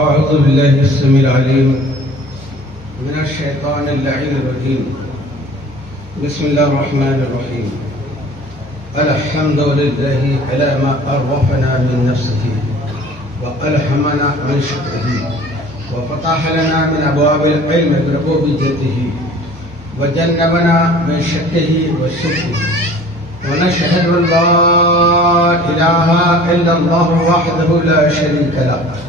अऊज़ु बिल्लाहि मिनश्शैतानिर अलीम मिनश्शैतानिर रजीम बिस्मिल्लाहिर रहमानिर रहीम अल्हम्दुलिल्लाहि अला मा अर्वफना मिन नफ्सिही व अलहमना मिन शुक्रिही व फतह लना मिन अबवाबिल इल्म बिरुबूबिय्यतिही व जन्नबना मिन शक्किही व शुक्रिही व नशहदु अल्ला इलाहा इल्लल्लाहु वहदहु ला शरीका लहु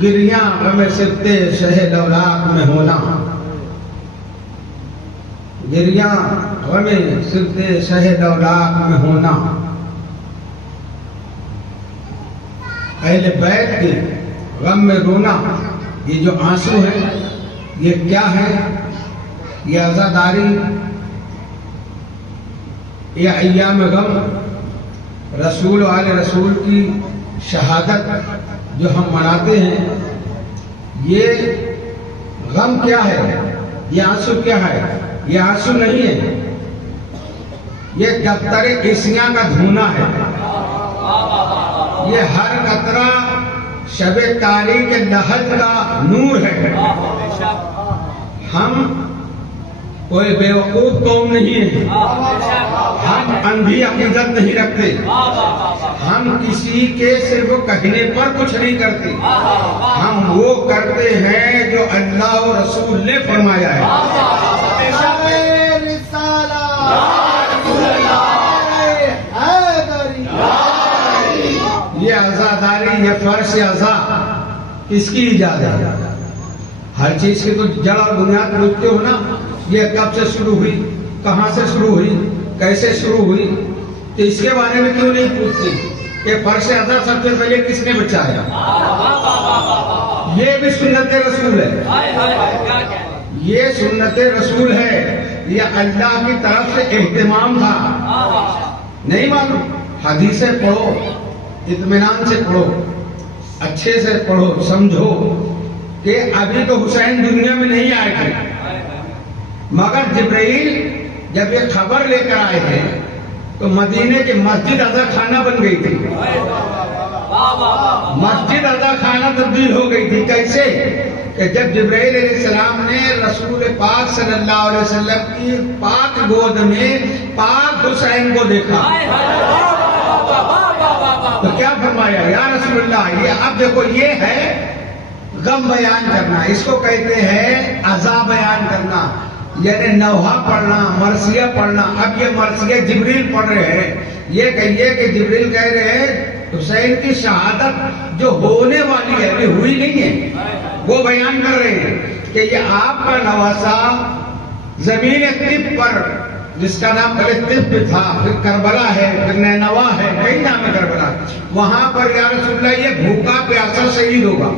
गिरियां गमे सिरते शहे लौलाक में होना गिरियां गमे सिरते शहे लौलाक में होना अहले बैत के गम में रोना ये जो आंसू है ये क्या है ये आज़ादारी ये अय्याम गम रसूल वाले रसूल की शहादत जो हम मनाते हैं ये गम क्या है ये आंसू क्या है ये आंसू नहीं है ये दफ्तर एशिया का धूना है ये हर कतरा शबे तारीख नहज का नूर है हम कोई बेवकूफ कौम नहीं है हम अंधी अकीदत नहीं रखते हम किसी के सिर्फ कहने पर कुछ नहीं करते हम वो करते हैं जो अल्लाह और रसूल ने फरमाया है ये आजादारी ये फर्श अज़ा किसकी इजाजत है हर चीज की तो जड़ और बुनियाद पूछते हो ना ये कब से शुरू हुई कहाँ से शुरू हुई, कैसे शुरू हुई, तो इसके बारे में क्यों नहीं पूछते कि फर्श अज़ा सबसे पहले किसने बचाया? ये भी सुन्नत रसूल है, ये सुन्नत रसूल है, ये अल्लाह की तरफ से एहतिमाम था। नहीं मालूम? हदीसें पढ़ो, इत्मीनान से पढ़ो, अच्छे से पढ़ो, समझो कि अभी तो हुसैन दुनिया में नहीं आए थे, मगर जिब्राइल जब ये खबर लेकर आए थे तो मदीने की मस्जिद अज़ा खाना बन गई थी, मस्जिद अज़ा खाना तब्दील हो गई थी। कैसे? कि जब जिब्राइल अलैहिस्सलाम ने रसूल पाक सल्लल्लाहु अलैहि वसल्लम की पाक गोद में पाक हुसैन को देखा तो क्या फरमाया, या रसूलल्लाह, ये अब देखो, ये है गम बयान करना, इसको कहते हैं अज़ा बयान करना, यानी नौहा पढ़ना, मरसिया पढ़ना। अब ये मरसिया जिब्रील पढ़ रहे हैं, ये कहिए कि जिब्रील कह रहे हैं हुसैन की शहादत जो होने वाली है, अभी हुई नहीं है, वो बयान कर रहे हैं कि ये आपका नवासा जमीन तिब पर, जिसका नाम पहले तिब था, फिर करबला है, फिर नैनवा है, कई नाम है करबला, वहां पर या रसूलल्लाह ये भूखा प्यासा शहीद होगा।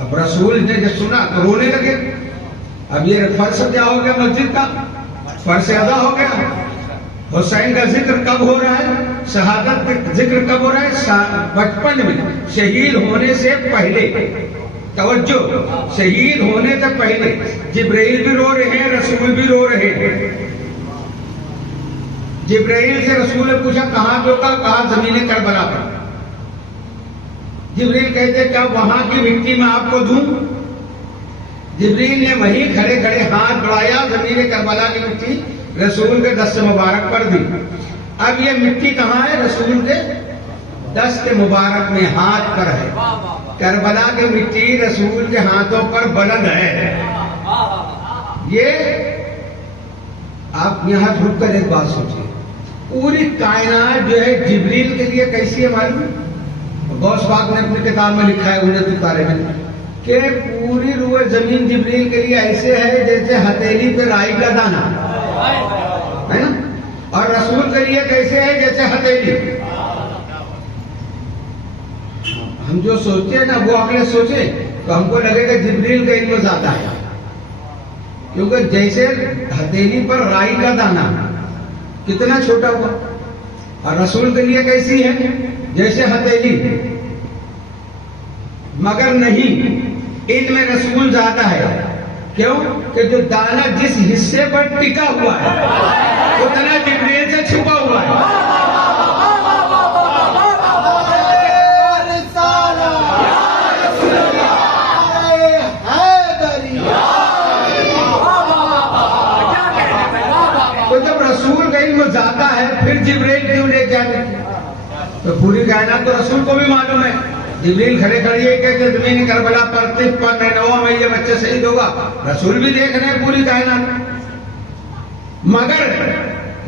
अब रसूल ने जब सुना तो रोने लगे। अब ये फर्श क्या हो गया, मस्जिद का फर्श अदा हो गया। हुसैन का जिक्र कब हो रहा है, शहादत का जिक्र कब हो रहा है? बचपन में, शहीद होने से पहले। तवज्जो, शहीद होने से पहले जिब्राइल भी रो रहे हैं, रसूल भी रो रहे हैं। जिब्राइल से रसूल ने पूछा कहां जो कहा जमीन करबला पर। जिब्राइल कहते क्या वहां की मिट्टी में आपको दूं? जिब्रील ने वहीं खड़े खड़े हाथ बढ़ाया, जमीन करबला की मिट्टी रसूल के दस्त मुबारक पर दी। अब ये मिट्टी कहाँ है? रसूल के दस्त मुबारक में, हाथ पर है। करबला की मिट्टी रसूल के हाथों पर बुलंद है। ये आप यहाँ रुक कर एक बात सोचिए, पूरी कायनात जो है जिब्रील के लिए कैसी है मालूम? गौस पाक ने अपनी किताब में लिखा है उन्नत तारे में कि पूरी रूह जमीन जिब्रील के लिए ऐसे है जैसे हथेली पे राई का दाना है ना, और रसूल के लिए कैसे है जैसे हथेली। हम जो सोचते हैं ना वो अगले सोचे तो हमको लगेगा जिब्रील का इल्म ज्यादा है, क्योंकि जैसे हथेली पर राई का दाना कितना छोटा हुआ, और रसूल के लिए कैसी है जैसे हथेली। मगर नहीं, इनमें रसूल ज्यादा है। क्यों? कि जो दाना जिस हिस्से पर टिका हुआ है उतना जिब्रील से छुपा हुआ है। तो जब रसूल का इल्म ज्यादा है फिर जिब्रील क्यों ले जाते? तो पूरी कायनात तो रसूल को भी मालूम है। जिब्रील खड़े खड़े ये कहते जमीन करबला पर तिब पर नैनवा में ये बच्चे शहीद होगा, रसूल भी देख रहे हैं पूरी कायनात। मगर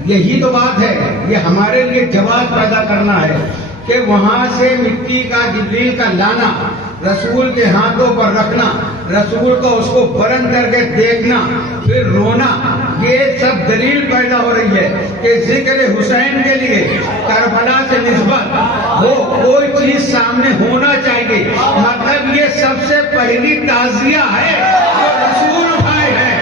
यही तो बात है, ये हमारे लिए जवाब पैदा करना है कि वहां से मिट्टी का जिब्रील का लाना, रसूल के हाथों पर रखना, रसूल को उसको बुलंद करके देखना, फिर रोना, ये सब दलील पैदा हो रही है कि जिक्र हुसैन के लिए करबला से निस्बत हो कोई चीज सामने होना चाहिए। मतलब ये सबसे पहली ताजिया है जो रसूल उठाए हैं।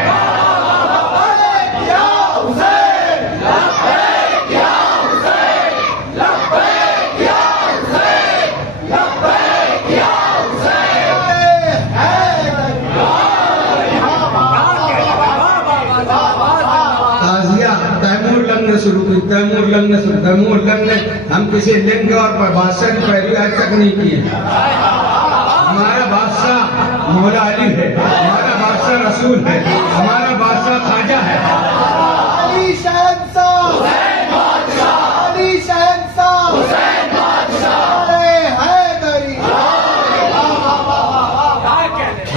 तैमूर लंग हम किसी लिंग और बादशाह की पैरवी आज तक नहीं की है। हमारा बादशाह मौला अली है, हमारा बादशाह रसूल है, हमारा बादशाह ख्वाजा है। अली शहंशाह, अली शहंशाह,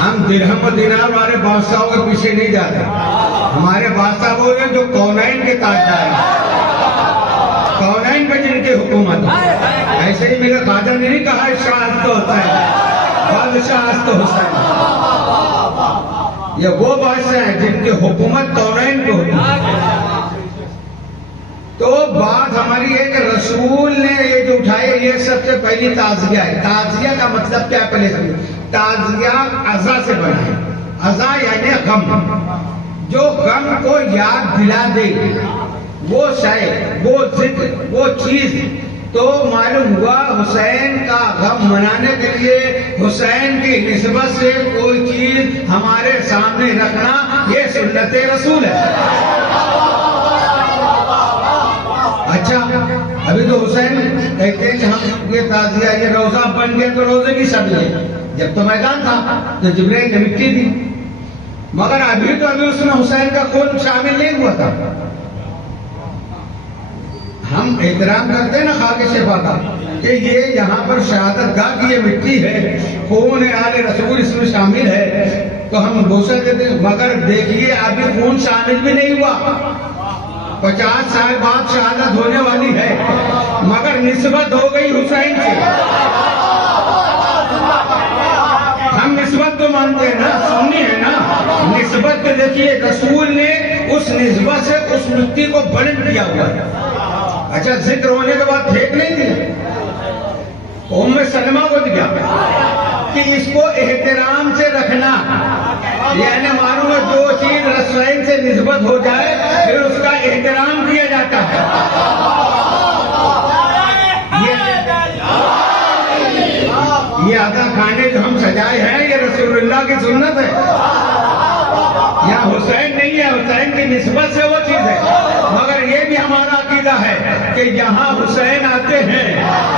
हम दिरहम और दिनार वाले बादशाहों के पीछे नहीं जाते। हमारे बादशाह वो है जो कौनैन के ताजदार हैं, कौनैन पे जिनकी हुकूमत है। ऐसे ही मेरे ख्वाजा ने नहीं कहा शाह तो होता है, बादशाह तो हुसैन। ये वो बादशाह हैं जिनकी हुकूमत कौनैन पे होती है। तो बात हमारी है कि रसूल ने ये जो उठाए, ये सबसे पहली ताजिया है। ताजिया का मतलब क्या है पहले समझो। ताजिया अज़ा से बना है। अज़ा यानी गम, जो गम को याद दिला दे, वो शय, वो जिक्र, वो चीज। तो मालूम हुआ हुसैन का गम मनाने के लिए हुसैन की निस्बत से कोई चीज हमारे सामने रखना, ये सुन्नत रसूल है। अच्छा, अभी तो हुसैन कहते हैं कि हम ये ताजिया, ये रोजा बन गया तो रोजे की शक्ल है। जब तो मैदान था तो जिब्राइल ने मिट्टी दी, मगर अभी उसमें हुसैन का खून शामिल नहीं हुआ था। हम एहतराम करते हैं ना खाके शिफा का कि ये यहाँ पर शहादत गाह की ये मिट्टी है, खून आले रसूल इसमें शामिल है, तो हम बोसा देते हैं। मगर देखिए अभी खून शामिल भी नहीं हुआ। 50 साल बाद शहादत होने वाली है, मगर निस्बत हो गई हुसैन से। हम निस्बत तो मानते हैं ना, सुन्नी है ना। निस्बत तो देखिए रसूल ने उस निस्बत से उस मिट्टी को बुलंद किया हुआ है। अच्छा, जिक्र होने के बाद फेंक नहीं दिया, उम्मे सलमा को दिया कि इसको एहतराम से रखना। यानी मालूम है जो चीज रसूल से निस्बत हो जाए फिर उसका एहतराम किया जाता है। ये आधा खाने जो हम सजाए हैं ये रसूलुल्लाह की सुन्नत है। यहाँ हुसैन नहीं है, हुसैन की निस्बत से वो चीज है। मगर ये भी हमारा अकीदा है कि यहाँ हुसैन आते हैं,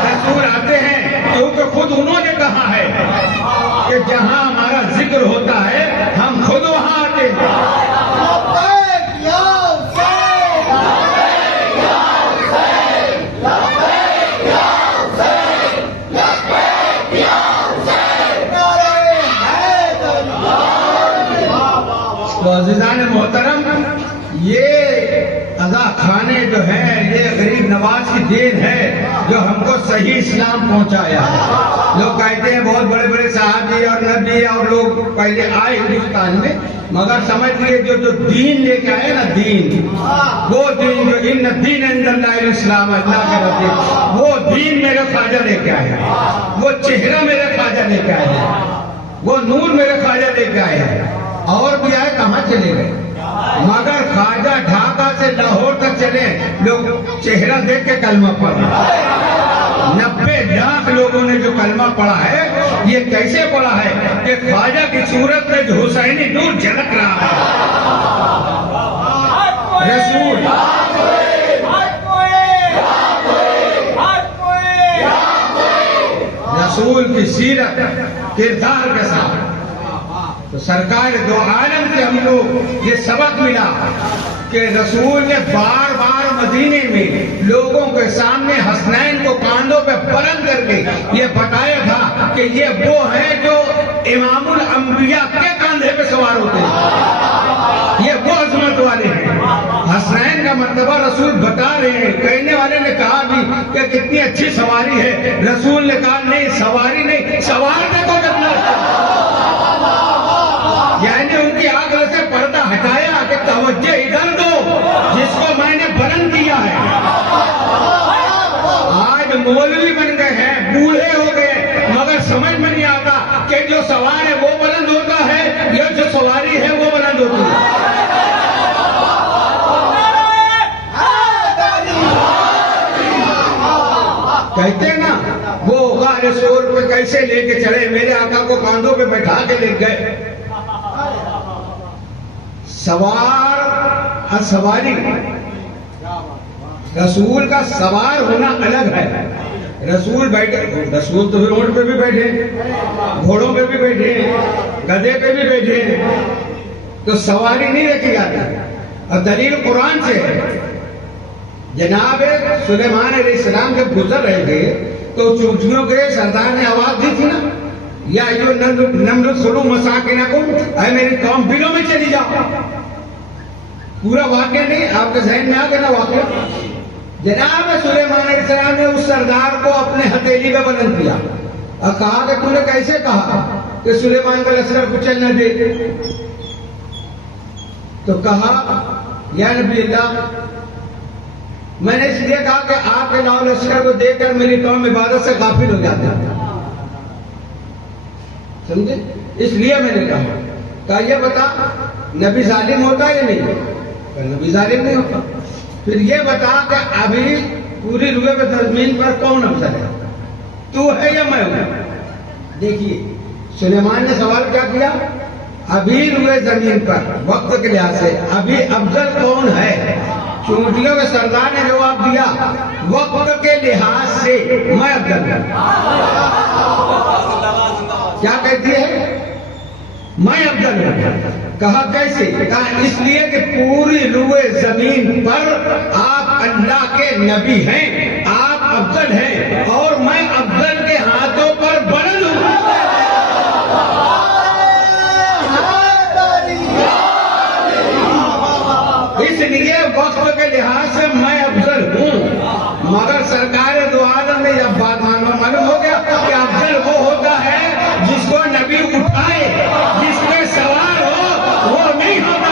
रसूल आते हैं, क्योंकि खुद उन्होंने कहा है कि जहाँ हमारा जिक्र होता है हम खुद वहाँ आते हैं। तो अज़ीज़ान मोहतरम, ये अज़ा खाने जो है ये गरीब नवाज की देन है जो हमको सही इस्लाम पहुंचाया है। लोग कहते हैं बहुत बड़े बड़े साहबी और नबी और लोग पहले आए हिंदुस्तान में, मगर समझ लिए जो दीन लेके आए ना, दीन, वो दीन जो इन दीन इंदल्लाहिल इस्लाम, अल्लाह के रसूल, वो दीन मेरे ख्वाजा लेके आए हैं, वो चेहरा मेरे ख्वाजा लेके आए हैं, वो नूर मेरे ख्वाजा लेके आए हैं। और भी आए कहाँ चले गए, मगर ख्वाजा ढाका से लाहौर तक चले, लोग चेहरा देख के कलमा पढ़ा। 90 लाख लोगों ने जो कलमा पढ़ा है, ये कैसे पढ़ा है कि ख्वाजा की सूरत में जो हुसैनी नूर झलक रहा है। रसूल रसूल की सीरत किरदार के साथ तो सरकार दो आलम से हमको ये सबक मिला कि रसूल ने बार बार मदीने में लोगों के सामने हसनैन को कांधों पे बुलंद करके ये बताया था कि ये वो हैं जो इमामुल अंबिया के कांधे पे सवार होते हैं, ये वो अजमत वाले हैं। हसनैन का मर्तबा रसूल बता रहे हैं। कहने वाले ने कहा भी कि कितनी अच्छी सवारी है, रसूल ने कहा नहीं सवारी नहीं, सवार देखो कितना। यानी उनकी आंखों से पर्दा हटाया कि तवज्जो इधर दो जिसको मैंने बुलंद किया है। आज मौलवी बन गए हैं, बूढ़े हो गए, मगर समझ में नहीं आता कि जो सवार है वो बुलंद होता है या जो सवारी है वो बुलंद होती है। कहते हैं ना वो गारे शोर पे कैसे लेके चले, मेरे आका को कांधों पे बैठा के ले गए। सवार और सवारी, रसूल का सवार होना अलग है। रसूल बैठे, रसूल तो ऊंट पे भी बैठे, घोड़ों पे भी बैठे, गधे पे भी बैठे, तो सवारी नहीं रखी जाती। और दलील कुरान से है। जनाब सुलेमान अलैहिस्सलाम जब गुजर रहे थे तो चूंटियों के सरदार ने आवाज दी थी ना, या जो नमरुद खुलू मसाकिनकुम, ऐ मेरी कौम बिलों में चली जाओ। पूरा वाक्य नहीं आपके जहन में आ गया ना वाक्य। जनाब सुलेमान अलैहिस्सलाम ने उस सरदार को अपने हथेली पे बुलंद किया और कहा कि तूने कैसे कहा कि सुलेमान का लश्कर कुचल न दे। तो कहा या नबी अल्लाह, मैंने इसलिए कहा कि आपके लाओ लश्कर को देखकर मेरी कौम इबादत से गाफिल हो जाते हैं, समझे, इसलिए मैंने कहा ये बता नबी जालिम होता है या नहीं? नबी जालिम नहीं होता। फिर ये बता कि अभी पूरी रुए में जमीन पर कौन अफसर है, तू है या मैं हूं? देखिए सुलेमान ने सवाल क्या किया, अभी रुए जमीन पर वक्त के लिहाज से अभी अफजल कौन है? चूंटियों के सरदार ने जवाब दिया, वक्त के लिहाज से मैं अफजल हूं। क्या कहती है? मैं अफजल हूं। कहा कैसे? कहा इसलिए कि पूरी रुए जमीन पर आप अल्लाह के नबी हैं, आप अफजल हैं, और मैं अफजल के हाथों पर बुलंद हूं। इसलिए वक्त के लिहाज से मैं अफजल हूं। मगर सरकार दो आलम ने यह बात मालूम हो गया कि अफजल वो होता है जिसको नबी उठाए, जिस पे सवार हो, वो नहीं होता।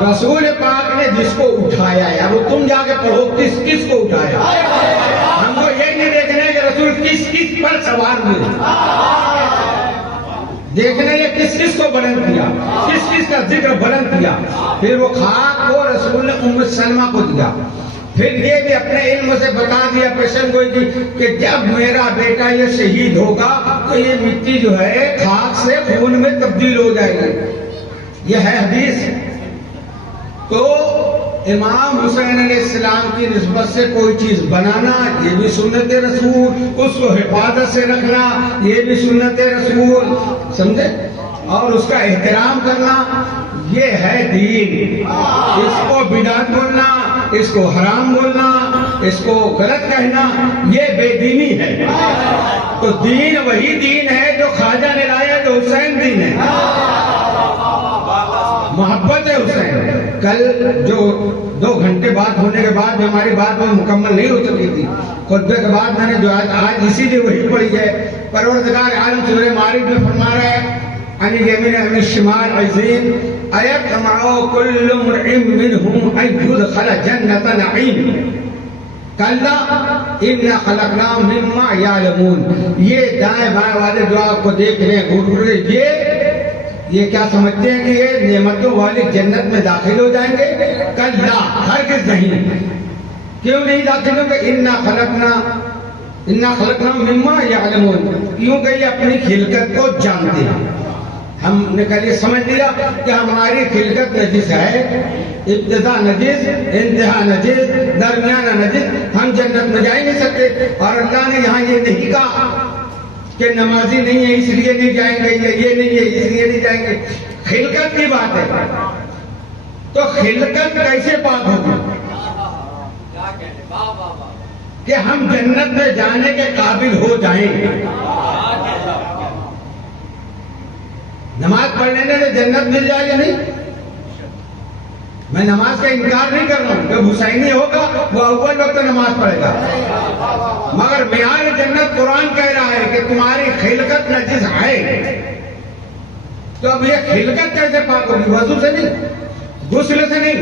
रसूल पाक ने जिसको उठाया है, अब तुम जाके पढ़ो किस को उठाया। हमको यही नहीं देखना है कि रसूल किस पर सवार हुए, देखने ये किस को बुलंद किया, किस का जिक्र बुलंद किया। फिर वो खाक को रसूल ने उम्म सलमा को दिया। फिर ये भी अपने इल्म से बता दिया पेशन गोई की कि जब मेरा बेटा ये शहीद होगा तो ये मिट्टी जो है खाक से खून में तब्दील हो जाएगी। ये है हदीस। तो इमाम हुसैन अलैहिस्सलाम की निस्बत से कोई चीज बनाना ये भी सुन्नत रसूल, उसको हिफाजत से रखना ये भी सुन्नत रसूल, समझे, और उसका एहतराम करना ये है दीन। इसको बिदात बोलना, इसको हराम बोलना, इसको गलत कहना ये बेदीनी है। तो दीन वही दीन है जो ख्वाजा ने लाया, जो हुसैन दीन है, मोहब्बत है हुसैन। कल जो 2 घंटे बात होने के बाद हमारी बात में मुकम्मल नहीं हो सकी थी, खुतबे के बाद मैंने जो आज इसीलिए वही पढ़ी है। परवरदिगार आलम सूरह मारिज में फरमा रहा है, अन यमीन अन शिमाल अज़ीम अयतमउ कुल्लु मुरइम मिनहुम अन युदखल जन्नत नईम कल्ला इन्ना खलकनाहुम मिम्मा यालमून। ये दाएं बाएं वाले जो आपको देख रहे हैं घूर घूर, ये क्या समझते हैं कि ये नेमतों वाली जन्नत में दाखिल हो जाएंगे? कल्ला, हरगिज़ नहीं। क्यों नहीं दाखिल होंगे? इन्ना खलकना मिम्मा यालमून, क्योंकि ये अपनी खिलकत को जानते हैं। हमने कल ये समझ लिया कि हमारी खिलकत नजिस है, इब्तिदा नजिस, इंतहा नजिस, दरमियाना नजिस, हम जन्नत में जा ही नहीं सकते। और अल्लाह ने यहाँ ये नहीं कहा कि नमाजी नहीं है इसलिए नहीं जाएंगे, ये नहीं है इसलिए नहीं जाएंगे। खिलकत की बात है, तो खिलकत कैसे पाक होगी कि हम जन्नत में जाने के काबिल हो जाएंगे? नमाज पढ़ने से जन्नत मिल जाएगी नहीं। मैं नमाज का इनकार नहीं कर रहा हूं, जब हुसैनी होगा वो अव्वल वक्त नमाज पढ़ेगा, मगर मियार जन्नत कुरान कह रहा है कि तुम्हारी खिलकत नजिस है। तो अब ये खिलकत कैसे पाक होगी? वजू से नहीं, गुस्ल से नहीं।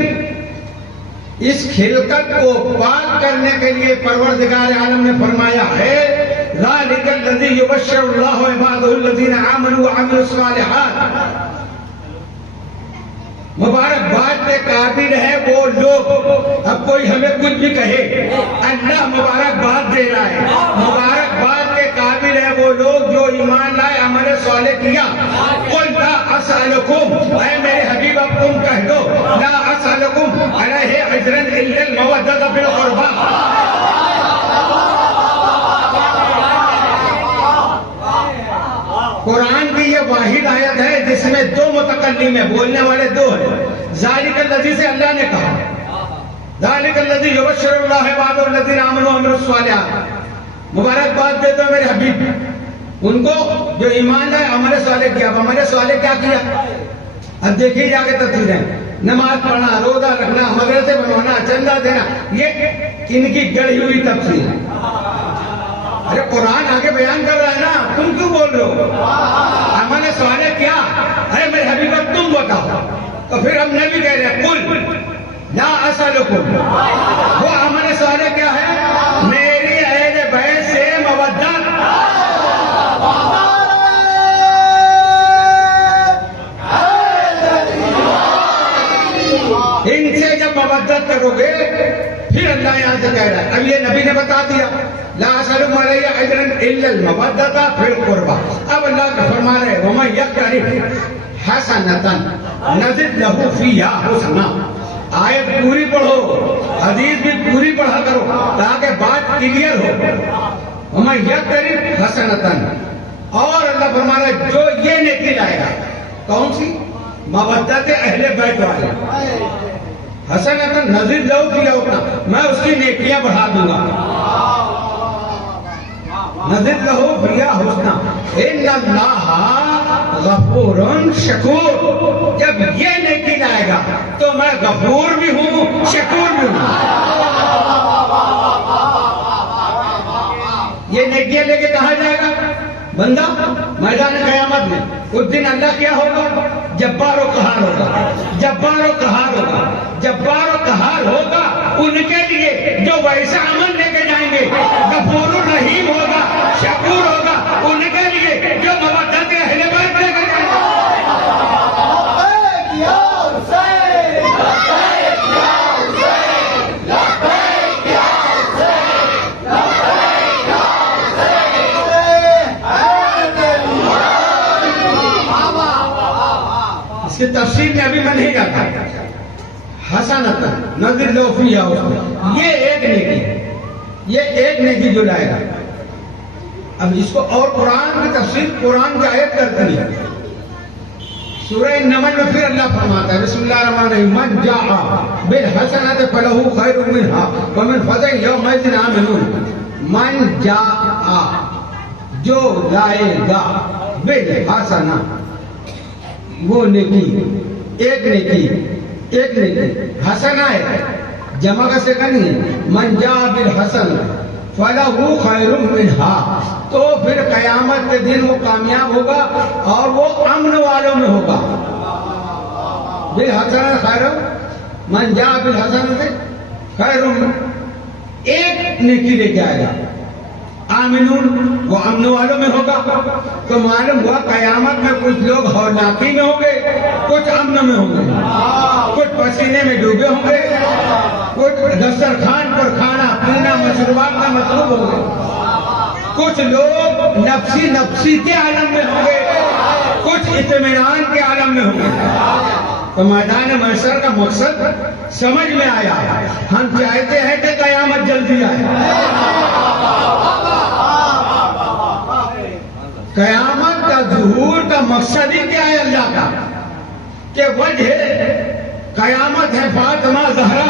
इस खिलकत को पाक करने के लिए परवरदिगार आलम ने फरमाया है, ज़ालिकल लज़ी युबश्शिरुल्लाहु इबादहुल्लज़ीना आमनू व अमिलुस्सालिहात। मुबारकबाद के काबिल है वो लोग, अब कोई हमें कुछ भी कहे, अल्लाह मुबारकबाद दे रहा है। मुबारकबाद के काबिल है वो लोग जो ईमान लाए, अमल सालेह किया। कुल ला असअलुकुम, ऐ मेरे हबीब अब तुम कह दो, ला असअलुकुम अलैहि अजरन इल्लल मवद्दत फिल कुर्बा। कुरान की ये वाहिद आयत है जिसमें 2 मुतकल्लिम है, बोलने वाले 2 हैं। ज़ालिकल लज़ी से अल्लाह ने कहा, ज़ालिकल लज़ी युबश्शिरुल्लाहु इबादहुल्लज़ीना आमनू व अमिलुस्सालिहात। मुबारकबाद दे दो मेरे हबीब उनको जो ईमान लाए, अमल सालेह किया। अमल सालेह क्या किया? अब देखिए जाके तफसीरें। नमाज पढ़ना, रोजा रखना, मदरसे बनवाना, चंदा देना, ये इनकी गढ़ी हुई तफसीर है। अरे कुरान आगे बयान कर रहा है ना, तुम क्यों बोल रहे हो? हमने सवाल किया, अरे मेरे हबीब तुम बताओ, तो फिर हम नबी कह रहे हैं कुल ला असलुकुम। वो हमने सवाल क्या है, मेरी अहले बैत से मवद्दत, इनसे जब मवद्दत करोगे, फिर अल्लाह यहाँ से कह रहा है, अब ये नबी ने बता दिया ला असलुकुम अलैहि अजरन इल्लल मवद्दता फिल कुर्बा। अब अल्लाह फरमा रहे वमन यक़्तरिफ हसनतन नज़िद लहू फ़ीहा हुस्ना। आयत पूरी पढ़ो, हदीस भी पूरी पढ़ा करो ताकि बात क्लियर हो। वमन यक़्तरिफ हसनतन, और अल्लाह फरमा रहे जो ये नेकी लाएगा, कौन सी? मवद्दत अहले बैत वाले, हसनतन नज़िद लहू फ़ीहा हुस्ना, मैं उसकी नेकियां बढ़ा दूंगा। नज़िद लहू फ़ीहा हुस्ना इन्नल्लाह गफूरुन शकूर। जब ये नेकी लाएगा तो मैं गफूर भी हूँ, शकूर भी हूँ। ये नेकियां लेके कहाँ जाएगा बंदा? मैदान क़यामत में। उस दिन अल्लाह क्या होगा? जब्बार और कहार होगा, जब्बार और कहार होगा, जब्बार और कहार होगा उनके लिए जो वैसा अमल लेके जाएंगे। गफूर रहीम होगा, शकूर होगा उनके लिए जो मवद्दत अहले बैत लेके जाएंगे। इसकी तफसीर में अभी मैं नहीं जाता। हसनतन नज़िद लहू फ़ीहा हुस्ना, ये एक नेकी जो लाएगा। अब इसको और कुरान की तफसीर कुरान की आयत करती है। सूरह नमल में फिर अल्लाह फरमाता है बिस्मिल्लाहिर्रहमानिर्रहीम मन जाअ बिल हसनति फलहू खैरुम मिनहा व मिन फज़इन यौमइज़िन आमिनून। मन जाअ, जो लाएगा, बिल हसना, वो नेकी, एक नेकी हसना है, जमा का से नहीं है। मन जाअ बिल हसन फलहू खैरुम मिनहा, तो फिर कयामत के दिन वो कामयाब होगा और वो अमन वालों में होगा। बिल हसन खैरुम, मन जाअ बिल हसन से खैरुम, एक नेकी लेके आएगा। आमिनून, वो अमन वालों में होगा। तो मालूम हुआ कयामत में कुछ लोग हौलाकी में होंगे, कुछ अमन में होंगे, कुछ पसीने में डूबे होंगे, कुछ दस्तरखान पर खाना पीना मशरूबात का मसरूब होंगे, कुछ लोग नफ्सी के आलम में होंगे, कुछ इत्मीनान के आलम में होंगे। तो मैदान महशर का मकसद समझ में आया। हम चाहते हैं कि कयामत जल्दी आए। कयामत का ज़ुहूर का मकसद ही क्या है अल्लाह का? कि वजह कयामत है फातिमा ज़हरा।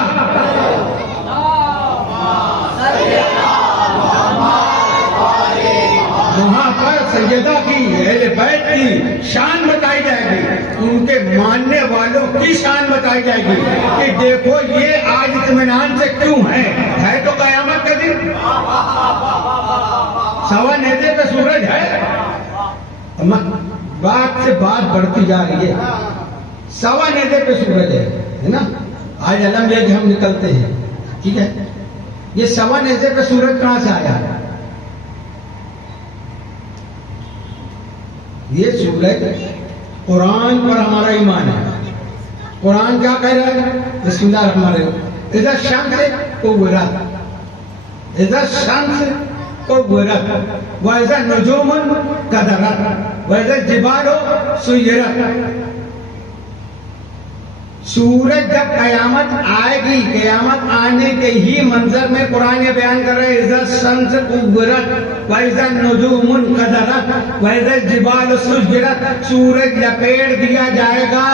वहां पर सैयदा की अहले बैत की शान बताई जाएगी, उनके मानने वालों की शान बताई जाएगी कि देखो ये आज इत्मीनान से क्यों है तो कयामत का दिन। सवा नेज़े पे सूरज है, बात से बात बढ़ती जा रही है। सवा नेज़े पे सूरज है ना। आज अलम ये हम निकलते हैं, ठीक है। ये सवा नेज़े पे सूरज कहां से आया? ये सूरज कुरान पर हमारा ईमान है। कुरान क्या कह रहा है? बिस्मिल्लाहिर्रहमानिर्रहीम, इज़ा शम्स कुव्विरत, इज़ा शम्स कुव्विरत व इज़ा नुजूमुन कदरत व इज़ा जिबालु सुय्यरत। सूरज जब कयामत आएगी, कयामत आने के ही मंजर में कुरान ये बयान कर रहे हैं इज़ा शम्स कुव्विरत व इज़ा नुजूमुन कदरत व इज़ा जिबालु सुय्यरत। सूरज लपेट दिया जाएगा,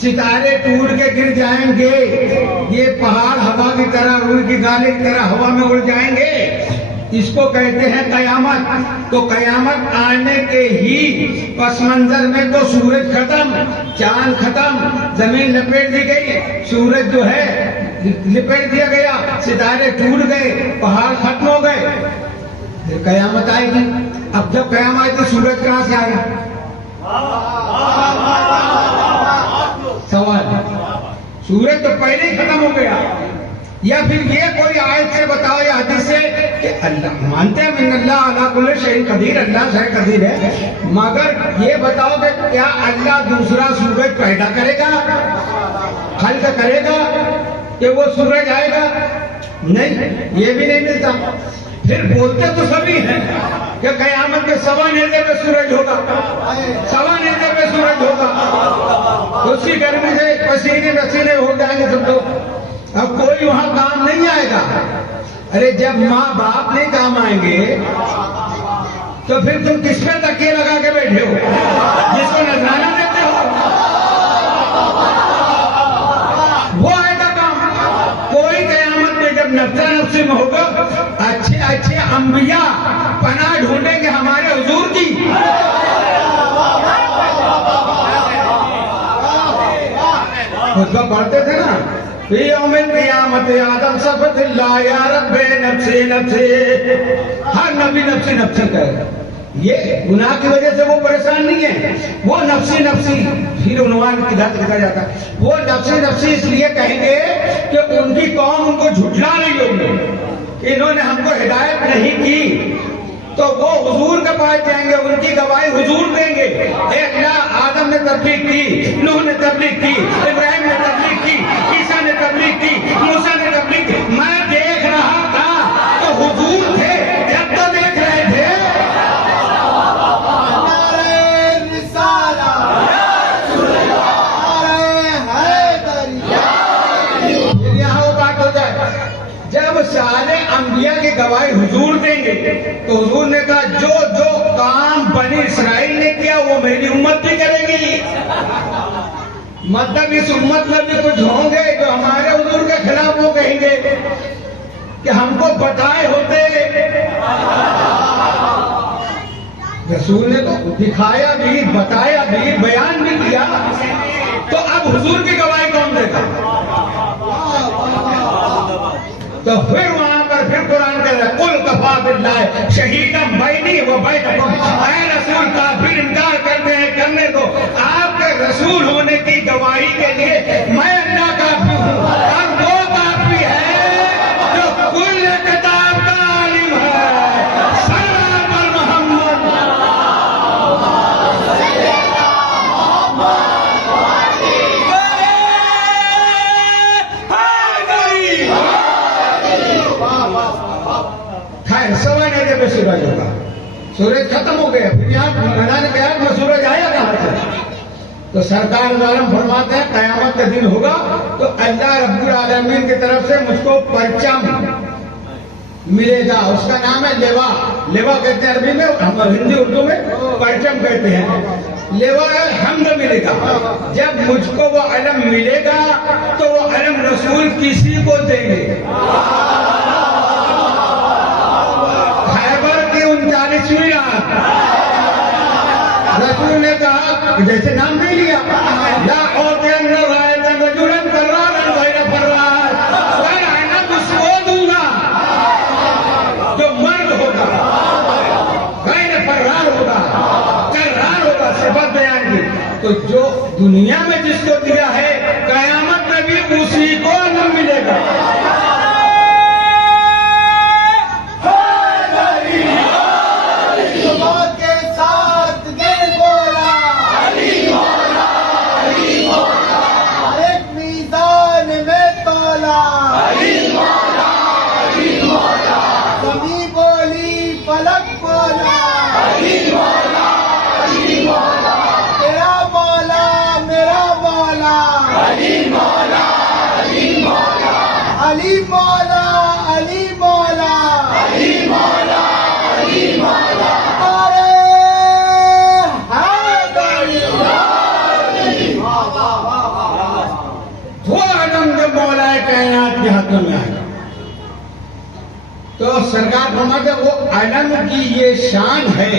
सितारे टूट के गिर जाएंगे, ये पहाड़ हवा की तरह, रुई की गाली की तरह हवा में उड़ जाएंगे। इसको कहते हैं कयामत। तो कयामत आने के ही पस मंजर में तो सूरज खत्म, चांद खत्म, जमीन लपेट दी गई, सूरज जो है लिपेट दिया गया, सितारे टूट गए, पहाड़ खत्म हो गए, फिर कयामत आएगी। अब जब कयामत आए तो सूरज कहां से आएगा? सवाल, सूरज तो पहले ही खत्म हो गया। या फिर ये कोई आयत से बताओ या हदीस से कि अल्लाह मानते हैं मिन्नल्लाह अला कुल्ली शैइन कदीर, अल्लाह शय कदीर है, मगर ये बताओ कि क्या अल्लाह दूसरा सूरज पैदा करेगा, खल्क करेगा कि वो सूरज आएगा? नहीं, ये भी नहीं मिलता। फिर बोलते तो सभी हैं कि कयामत के सवा नेज़े पे सूरज होगा, सवा नेज़े पे सूरज होगा, उसकी गर्मी से पसीने पसीने हो जाएंगे सब लोग। अब कोई वहां काम नहीं आएगा। अरे जब माँ बाप नहीं काम आएंगे तो फिर तुम किस पे तकिए लगा के बैठे हो, जिसको नजराना देते हो? वो आएगा काम। कोई कयामत में जब नफ्सा नफ्सी में होगा, अच्छे अच्छे अंबिया पनाह ढूंढेंगे हमारे हुजूर की। खुतबा पढ़ते थे ना, क़यामत आदम सफ़तिल्ला या रब्बे नफ्सी नफ्सी, हर नबी नफ्सी नफ्सी कहे। ये गुनाह की वजह से वो परेशान नहीं है, वो नफ्सी नफ्सी, फिर उन्वान किधर लिखा जाता है, वो नफ्सी नफ्सी इसलिए कहेंगे कि उनकी कौम उनको झुठला रही होगी, इन्होंने हमको हिदायत नहीं की, तो वो हुजूर के पास जाएंगे, उनकी गवाही हुजूर देंगे। अल्लाह आदम ने तबलीग की, नूह ने तबलीग की, इब्राहिम ने तबलीग की, ईसा ने तबलीग की, मूसा ने तबलीग की। मैं देख रहा था तो हुजूर थे, जब तो देख रहे थे। फिर यहाँ वो बात हो जाए, जब सारे अंबिया की गवाही हुजूर देंगे तो हुजूर ने कहा जो जो काम बनी इसराइल ने किया वो मेरी उम्मत भी करेगी। मतलब इस उम्मत में भी कुछ होंगे जो हमारे हुजूर के खिलाफ वो कहेंगे कि हमको बताए होते। रसूल ने तो दिखाया भी, बताया भी, बयान भी किया, तो अब हुजूर की गवाही कौन देगा? तो फिर वहां पर फिर कुरान कहता है कुल कफा बिल्लाह शहीदम बैनी व बैनकुम, ऐ रसूल काफिर इनकार करते हैं, करने दो, आपके रसूल होने की गवाही के लिए मैं अल्लाह काफी हूँ, और वो काफी है जो कुल किताब का आलिम है। सल्लल्लाहु अलैहि मोहम्मद। खैर सवा नेज़े पे सूरज होगा, सूरज खत्म हो गया, फिर यहाँ मैदान क़यामत में सूरज आया कहाँ से? तो सरकार आलम फरमाते हैं कयामत का दिन होगा तो अल्लाह रब्बुल आलमीन की तरफ से मुझको परचम मिलेगा, उसका नाम है लेवा। लेवा कहते हैं अरबी में, हम हिंदी उर्दू में परचम कहते हैं। लेवा हमद मिलेगा। जब मुझको वो अलम मिलेगा तो वो अलम रसूल किसी को देंगे। खैबर की 39वीं रात रसूल ने कहा, जैसे नाम नहीं लिया, या रजुलन फर्रारन गैर फर्रार, मैं उसको दूंगा जो मर्द होगा, गैर फर्रार होगा, कर्रार होगा, सिफत बयान की। तो जो दुनिया में जिसको दिया है कयामत में भी उसी को न मिलेगा। अली मौला, अली मौला, अली मौला, अली मौला, अरे वो आदम जब मौला कायनात के हाथों में आया तो सरकार फरमाते वो आलम की ये शान है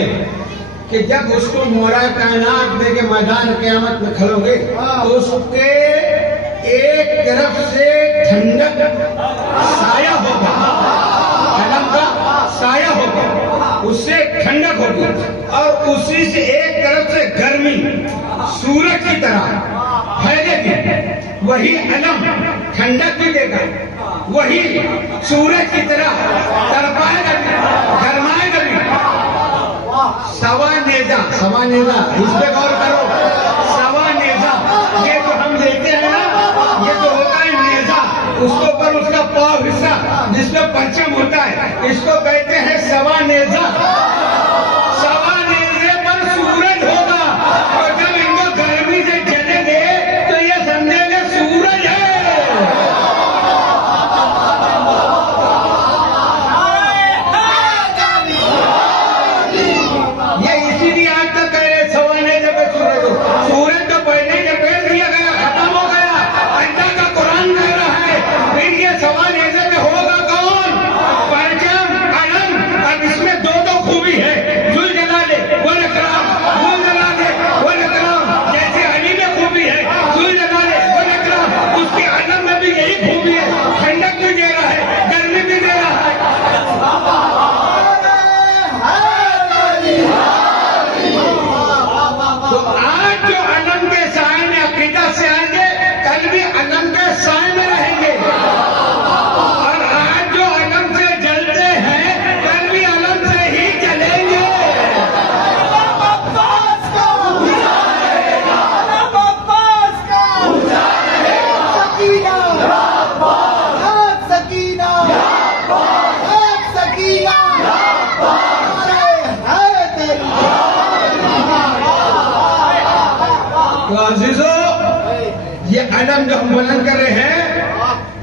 कि जब उसको मोरा कायनात दे के मैदान क़यामत में खड़ोगे तो उसके एक तरफ से ठंडक साया होगा, अलम का साया होगा, उससे ठंडक होगी और उसी से एक तरफ से गर्मी सूरज की तरह फैलेगी। वही अलम ठंडक भी देगा, वही सूरज की तरह तड़पाएगा, गरमाएगा भी। सवा नेजा इस पे गौर करो। सवा नेजा ये जो हम लेते हैं ना, ये तो होता है नेजा, उसके ऊपर उसका पाव हिस्सा जिसमें परचम होता है, इसको कहते हैं सवा नेजा। सवा नेजे पर सूरज होगा और जब इनको गर्मी से जलेंगे तो ये समझेंगे सूरज है। ये इसीलिए आज तक कह रहे सवा नेजे पे सूरज हो। सूरज तो पहले ही लपेट दिया गया, खत्म हो गया। अल्लाह का कुरान कह रहा है फिर ये सवा नेजे में होगा कौन? परचम, अलम। अब इसमें दो खूबी है, जुल जलाले वल इकराम, जुल जलाले वल इकराम। जैसे अली में खूबी है जुल जलाले वल इकराम, उसके अलम में भी यही खूबी है, ठंडक भी दे रहा है, गर्मी भी दे रहा है। तो आज जो अलम के साए में अकीदा से आएंगे, कल भी अलम के साए में रहेंगे। और आज जो अलम से जलते हैं, कल भी अलम से ही जलेंगे। तो अजीजों, ये अलम जो हम बुलंद कर रहे हैं,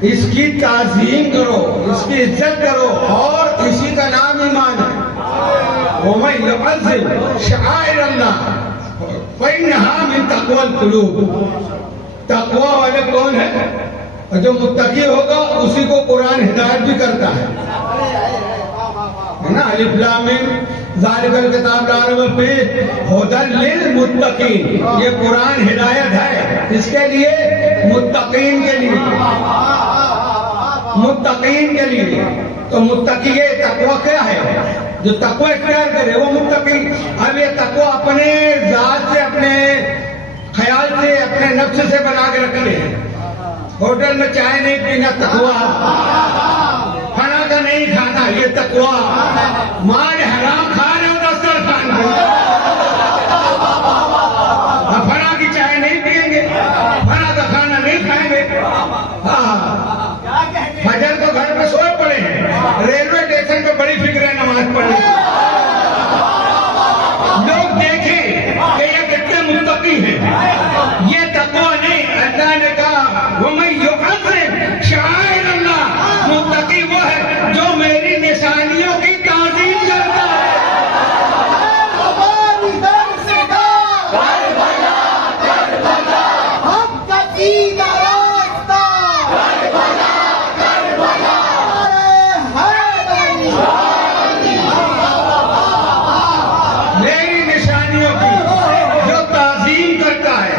इसकी ताज़ीम करो, इसकी इज्जत करो और इसी का नाम ईमान है। वमन युअज़्ज़िम शआइर अल्लाह फइन्नहा मिन तक़वल कुलूब। तक़वा वाले कौन है? और जो मुत्तकी होगा उसी को कुरान हिदायत भी करता है ना। अलिफ लाम मीम ज़ालिकल किताब ला रैब फीह हुदल लिल मुत्तकीन। ये कुरान हिदायत है इसके लिए, मुत्तकीन के लिए, मुत्तकीन के लिए। तो मुत्तकी ये तकवा क्या है? जो तकवा इख्तियार करे वो मुत्तकी। अब ये तकवा अपने जात से, अपने ख्याल से, अपने नफ्स से बना के रख ले। होटल में चाय नहीं पीना तकवा, खाना का नहीं खाना ये तकवा, माल हराम खा रहे हो दस्तरखान पे, फना की चाय नहीं पिएंगे, फना का खाना नहीं खाएंगे। फजर को घर में सोए पड़े हैं, रेलवे स्टेशन पे बड़ी फिक्र है नमाज पढ़ने। लोग देखें कि ये कितने मुत्तकी हैं। ये तकवा नहीं, अल्लाह ने कहा वमन युअज़्ज़िम शआइर अल्लाह। मुत्तकी वो है जो मेरी निशानियों की ताज़ीम करता है। मेरी निशानियों की जो ताज़ीम करता है,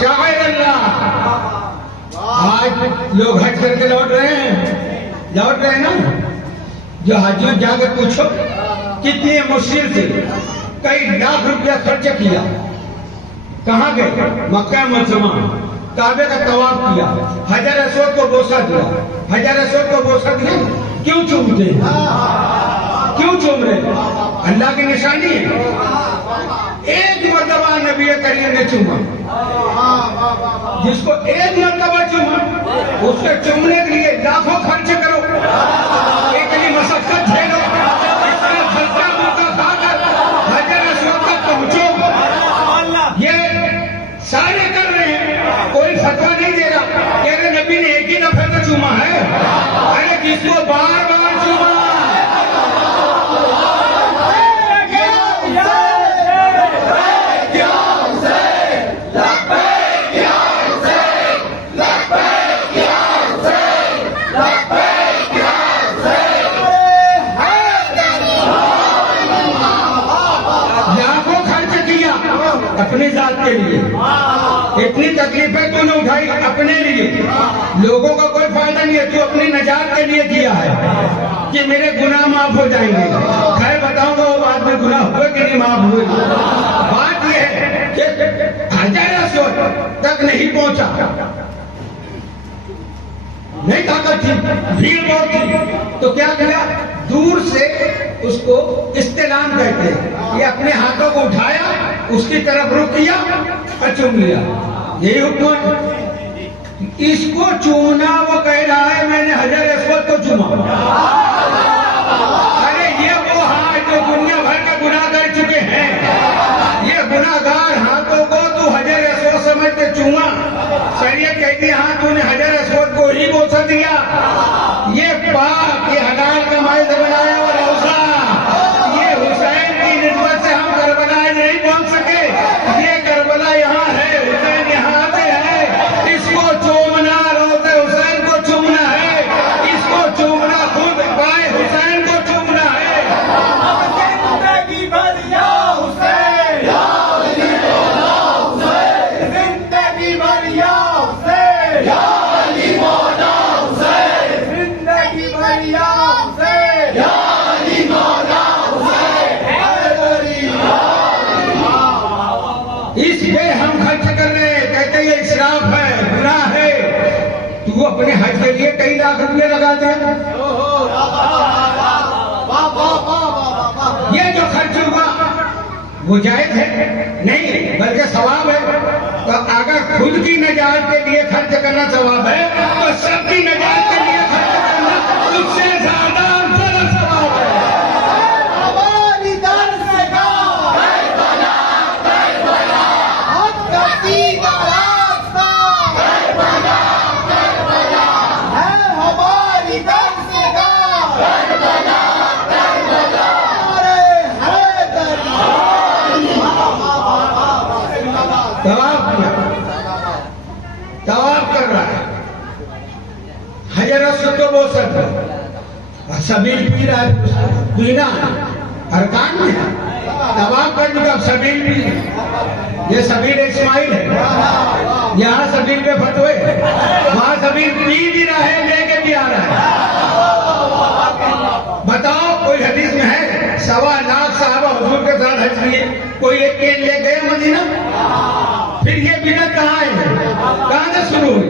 शाइर अल्लाह। आज लोग हज करके लौट रहे हैं ना। जो हज में जाकर पूछो कितनी मुश्किल से कई लाख रुपया खर्च किया, कहाँ गए? मक्का मुकरमा, काबे का तवाफ किया, हजर अस्वद को बोसा दिया। हजर अस्वद को बोसा दिया, क्यों चूमते हैं? क्यों चूम रहे? अल्लाह की निशानी है। एक मर्तबा नबी करीम ने चूमा, जिसको एक मर्तबा चूमा उसके चूमने के लिए लाखों खर्च करो, इतनी मशक्कत झेलो, इतना खर्चा मुद्दा खाकर हजर अस्वद तक पहुंचो। ये सारे कर रहे हैं, कोई फतवा नहीं दे रहा। कह रहे नबी ने एक ही दफे तो चूमा है। अरे किसको बार बार चूमा? लाखों इतनी तकलीफें तूने उठाई अपने लिए, लोगों का कोई फायदा नहीं है, तू अपनी नजात के लिए किया है कि मेरे गुनाह माफ हो जाएंगे। खैर बताऊंगा वो बाद में गुनाह हुए कि नहीं माफ हुए। बात यह है कि हज़ार अस्वद तक नहीं पहुंचा, नहीं ताकत थी, भीड़ बहुत थी, तो क्या किया, दूर से उसको इस्तेलाम कहते हैं, ये अपने हाथों को उठाया, उसकी तरफ रुख किया और चूम लिया। यही हुक्म है। इसको चूमना, वो कह रहा है मैंने हज़ार अस्वद को चूमा। अरे ये वो हाथ जो दुनिया भर के गुनाह कर चुके हैं, ये गुनाहगार हाथों को तू हज़ार अस्वद समझ के चूमा। शरीयत कहती है हाँ तूने हज़ार अस्वद को ही बोसा दिया। ये पाक, ये हलाल कमाई से बनाया हुआ रोज़ा, ये हुसैन की निस्बत से हम करबला नहीं पहुंच सके। ये करबला यहाँ है, हुसैन यहाँ से है। इसको चूमना, रोज़े हुसैन को चूमना है, इसको चूमना, खुद पाए हुसैन को चूमना है। जिंदगी भर या हुसैन, जिंदगी भर या हुसैन, जिंदगी भर या हुसैन, इस पे हम खर्च कर रहे हैं, कहते ये इसराफ है, गुनाह है। तू अपने हज के लिए कई लाख रुपए लगा दे, ये जो खर्च हुआ वो जायज है नहीं, बल्कि सवाब है। तो अगर खुद की नजात के लिए खर्च करना सवाब है, तो सबकी नजात के लिए खर्च करना उससे ज्यादा अफजल सवाब है। हमारी दर से गाँव, हक कसी का रास्ता है, हमारी दर से गाँव, अरे हैदर। तवाफ किया, तवाफ कर रहा है, हज़ार अस्वद को बोसत है, सबील पी रहा है, पीना अरकान में है। तवाफ करने का सबील पी, ये सबील इस्माइल है, यहाँ सबील पे फतवे, वहाँ सबील पी भी रहा है, लेके भी आ रहा है। बताओ कोई हदीस में है 1.25 लाख साहबा हुजूर के साथ हज किए, कोई एक केन ले गए मदीना? फिर ये बिदअत कहाँ है, कहाँ से शुरू हुई?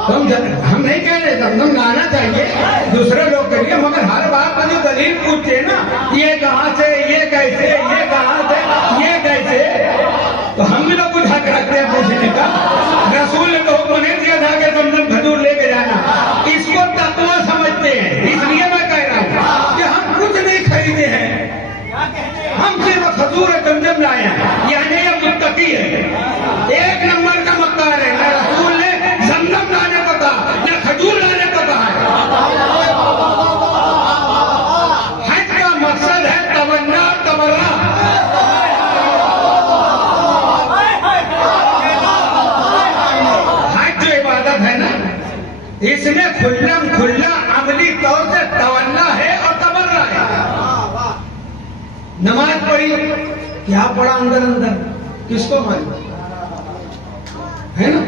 हम नहीं कह रहे दमदम लाना चाहिए दूसरे लोग के लिए, मगर हर बात पर जो दलील पूछते हैं ना, ये कहाँ से, ये कैसे, ये कहाँ से, ये कैसे, तो हम भी तो कुछ हक रखते हैं पूछने का। रसूल ने तो हुक्म नहीं दिया था कि दमदम खजूर लेके जाना, इसको तकवा समझते हैं। इसलिए मैं कह रहा हूँ कि हम कुछ नहीं खरीदे हैं, हम सिर्फ खजूर दमदम लाए हैं, यानी ये मुत्तकी है, एक नंबर का मक्कार है। ना रसूल ने जमजम लाने को कहा, ना खजूर लाने को कहा है। हज का मकसद है तमन्ना, तबर्रा। हज जो इबादत है ना, इसमें खुल्लम खुल्ला अमली तौर से तवन्ना है और तबर्रा है। नमाज पढ़ी, क्या पढ़ा अंदर अंदर किसको मालूम है ना,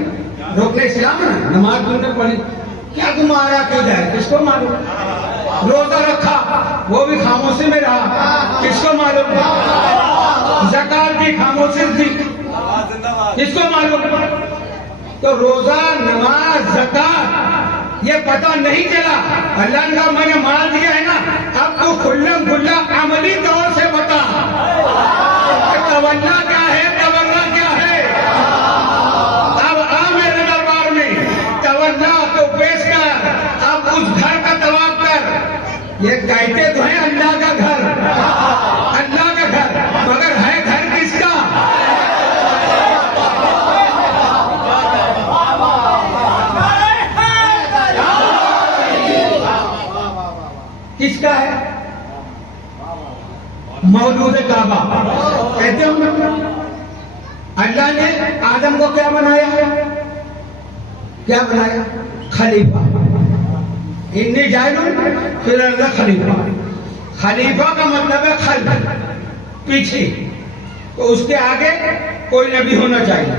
रोकने इस्लाम है, नमाज तुमने पढ़ी, क्या तुम्हारा क्यों जाए, किसको मालूम। रोजा रखा, वो भी खामोशी में रहा, किसको मालूम। ज़कात भी खामोशी थी, किसको मालूम। तो रोजा, नमाज, ज़कात ये पता नहीं चला, अल्लाह का मैंने माल दिया है ना, अब तो खुल्लम खुल्ला अमली तौर से बता तवन्ना क्या है, तवन्ना क्या है। अब आ मेरे दरबार में तवन्ना को पेश कर, अब उस घर का तवाफ कर। ये कहते तो है अल्लाह का घर, अल्लाह का घर, मगर है घर किसका। किसका है, मौजूद काबा। कहते हो अल्लाह ने आदम को क्या बनाया, क्या बनाया, खलीफा। इन्नी जायलुन फिल अर्ज़ खलीफा। खलीफा का मतलब है खल्फ, पीछे, तो उसके आगे कोई नबी होना चाहिए,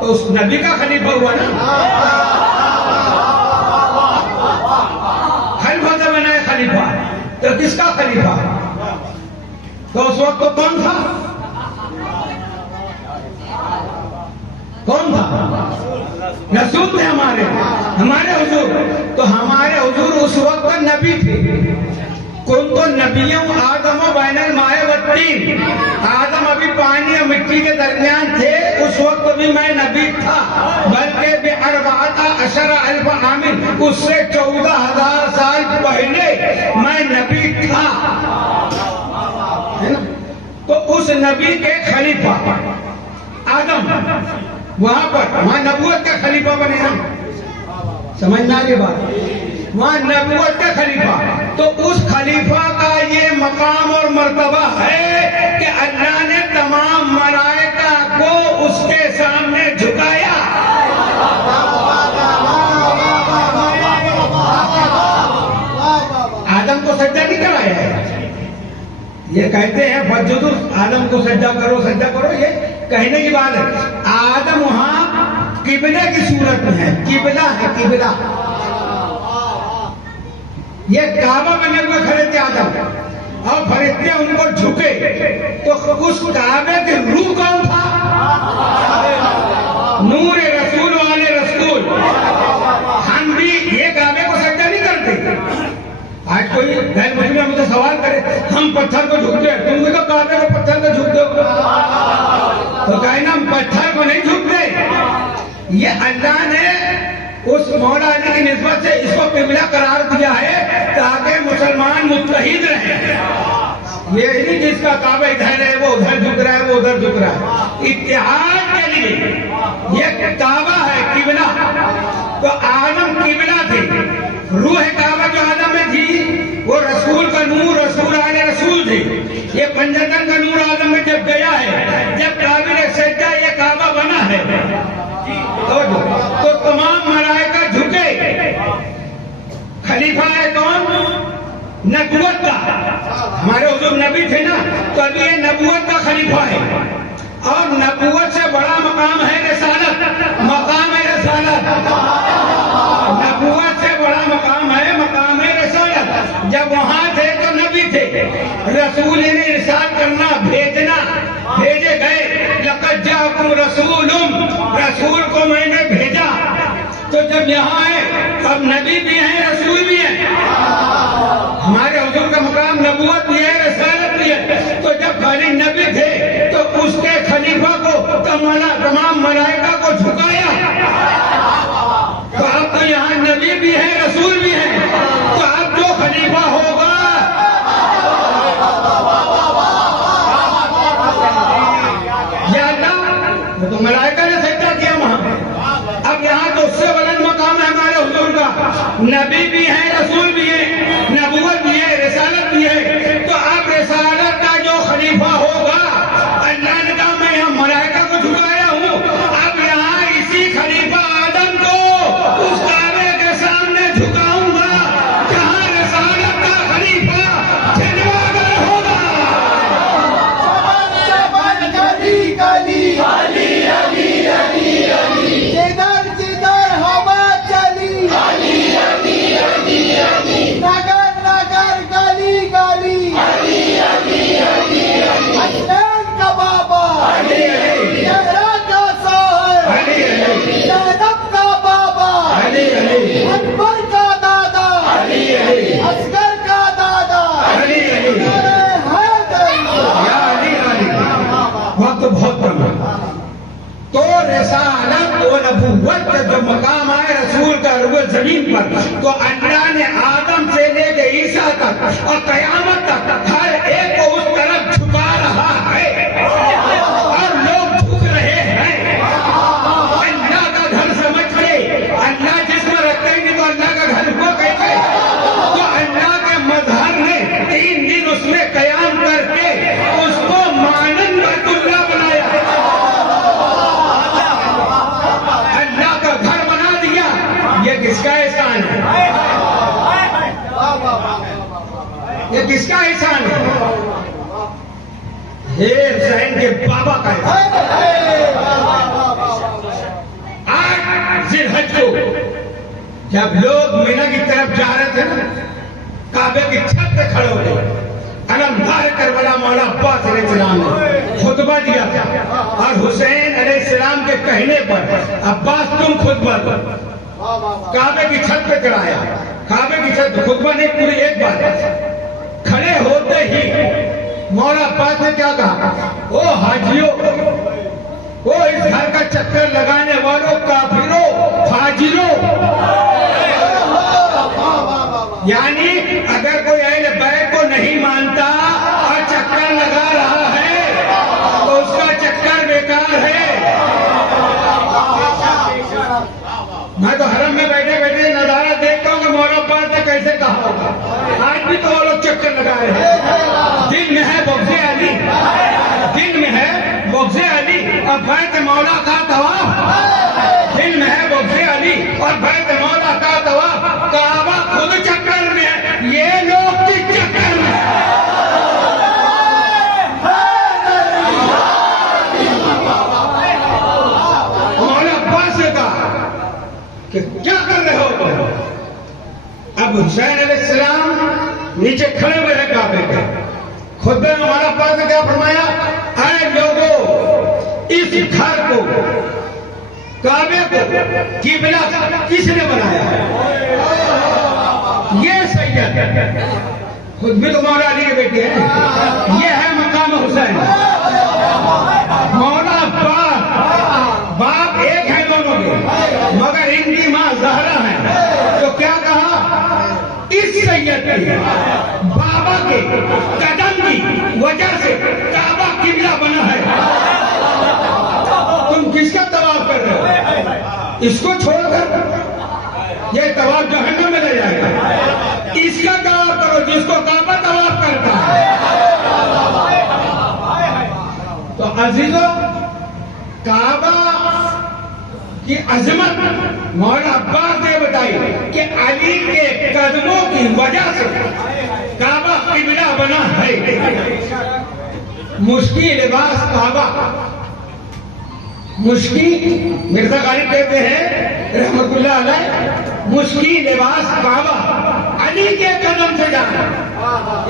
तो उस नबी का खलीफा हुआ ना। खलीफा तो बना है खलीफा, तो किसका खलीफा? तो उस वक्त तो कौन था? कौन था? रसूल थे हमारे हुजूर। तो हमारे हुजूर उस वक्त नबी थे। कौन तो नबियों आदम बैनल माए वत्तीन, आदम अभी पानी और मिट्टी के दरमियान थे, उस वक्त भी मैं नबी था। बल्कि बेअरबाता अशरा अल्फ आमिन, उससे 14,000 साल पहले मैं नबी था, है ना। तो उस नबी के खलीफा आदम वहां नबूवत का खलीफा बने ना, समझना ये बात, वहां नबूवत का खलीफा। तो उस खलीफा का ये मकाम और मर्तबा है कि अल्लाह ने तमाम मलाइका को उसके सामने झुकाया। आदम को सज्जा नहीं कराया है। ये कहते हैं फज्जुदु, आदम को सज्जा करो, ये कहने की बात है। आदम वहां किबला की सूरत में है, किबला है, किबला। ये काबा बने हुए खड़े थे आदम, और फरिश्ते उनको झुके, तो उस काबे की रूह कौन था? नूर रसूल वाले रसूल। हम भी ये काबे को सज्जा नहीं करते। आज कोई गैर मुस्लिम हमसे सवाल करे, हम पत्थर को झुकते हैं, तुम भी तो काबे को पत्थर को झुकते हो। तो कहे ना, हम पत्थर को नहीं झुकते। ये अल्लाह ने उस मौला अली की निस्बत से इसको किबला करार दिया है ताकि मुसलमान मुत्तहिद रहे। ये नहीं जिसका काबा इधर है वो उधर झुक रहा है, वो उधर झुक रहा है। इत्तेहाद के लिए ये काबा है, किबला। तो आदम किबला थे, रूह काबा जो आदम में थी वो रसूल का नूर, रसूल आले रसूल थे। ये पंजतन का नूर आदम में जब गया है, जब काबिल सज्जा ये काबा बना है, तो तमाम मलाइका झुके। खलीफा है कौन? नबूवत का। हमारे हुजूर नबी थे ना, तो अभी ये नबूवत का खलीफा है। और नबूवत से बड़ा मकाम है रिसालत, मकाम है रिसालत। नबूवत से बड़ा मकाम है रिसालत। जब वहां थे तो नबी थे, रसूल ने इरशाद करना, भेजना, भेजे गए। लक़द जाअकुम रसूलुम, रसूल को मैंने भेजा। तो जब यहाँ है अब नबी भी है, रसूल भी है। हमारे हुजूर का मकाम नबूवत भी है, रिसालत भी है। तो जब खाली नबी थे तो उसके खलीफा को तमाम मलाइका को झुकाया। तो अब तो यहाँ नबी भी है, रसूल भी है। तो अब जो खलीफा होगा तो मलाइका ने सज्जा किया वहां। अब यहाँ तो उससे बुलंद मकाम है हमारे हुजूर का, नबी भी है, रसूल भी है, नबूवत भी है, रिसालत भी है। तो अब रिसालत का जो खलीफा होगा, अल्लाह ने कहा मैं यहाँ मलाइका को झुकाया हूँ, अब यहाँ इसी खलीफा आदम को उस काबे के सामने झुकाऊंगा जहाँ रिसालत का खलीफा जलवागर होगा। जिधर जिधर हवा चली, नगर नगर गली गली, हसनैन का बाबा, ज़हरा का साहब, ज़ैनब का बाबा, अकबर का दादा, असगर का दादा, वक्त बहुत कम है। तो रिसालत व नबूवत का जो मकाम है रसूल का रुए जमीन पर, तो अल्लाह ने आदम से लेके ईसा तक और कयामत तक हर एक को उस तरफ झुका रहा है और लोग झुक रहे हैं। अल्लाह का घर समझ के, अल्लाह जिसमें रखते ही नहीं तो अल्लाह का घर को कहते। तो अल्लाह के मजहर ने 3 दिन उसमें कयाम करके उसको मानन बैतुल्लाह बनाया, अल्लाह का घर बना दिया। ये किसका एहसान है? ये किसका एहसान है? जब लोग मीना की तरफ जा रहे थे ना, काबे की छत पे खड़े हो गए, अलमदार करबला मौला अब्बास अलैहिस्सलाम ने खुतबा दिया था और हुसैन अलैहिस्सलाम के कहने पर अब्बास तुम खुतबा दो, काबे की छत पे चढ़ाया। काबे की छत खुतबा नहीं, पूरी एक बात। खड़े होते ही मौला अब्बास ने क्या कहा, ओ हाजियों, ओ इस घर का चक्कर लगाने वालों, काफिरों, फाजिरों, यानी अगर कोई अहले बैत को नहीं मानता और चक्कर लगा रहा है तो उसका चक्कर बेकार है। मैं तो हरम में बैठे बैठे नजारा देखता हूँ कि मौला अब्बास ने कैसे कहा होगा। आज भी तो वो लोग चक्कर लगा रहे हैं। दिन में है बग़्ज़े अली, दिन में है बग़्ज़े अली और बैत मौला का तवाफ, दिन में है बग़्ज़े अली और बैत मौला का तवाफ। काबा खुद चक्कर में है, ये लोग किस चक्कर में है? मौला अब्बास ने कहा कि क्या कर रहे हो? अब हुसैन अलैहिस्सलाम नीचे खड़े हुए हैं काबे के। खुद में मौला अब्बास ने क्या फरमाया, ऐ लोगों, इस घर को, काबे को किबला किसने बनाया है? ये सैयद, खुद भी तो मौला अली के बेटे हैं। ये है मकाम हुसैन। मौला अब्बास, बाप एक है दोनों के, मगर इनकी मां ज़हरा है। तो क्या कहा, इस सैयद के बाबा के कदम की वजह से काबा किबला बना है। तुम किसका तवाफ कर रहे हो? इसको छोड़कर ये तवाफ जहन्नम में ले जाएगा। इसका तवाफ करो जिसको काबा तवाफ करता है। तो अजीजों, काबा की अजमत मौला अब्बास ने बताई कि अली के कदमों की वजह से काबा किबला बना है। मुश्किल लिबास काबा, मुश्किल मिर्जा गालिब कहते हैं रहमतुल्लाह अलैह, मुश्किल लिबास काबा, अली के कदम से जाना,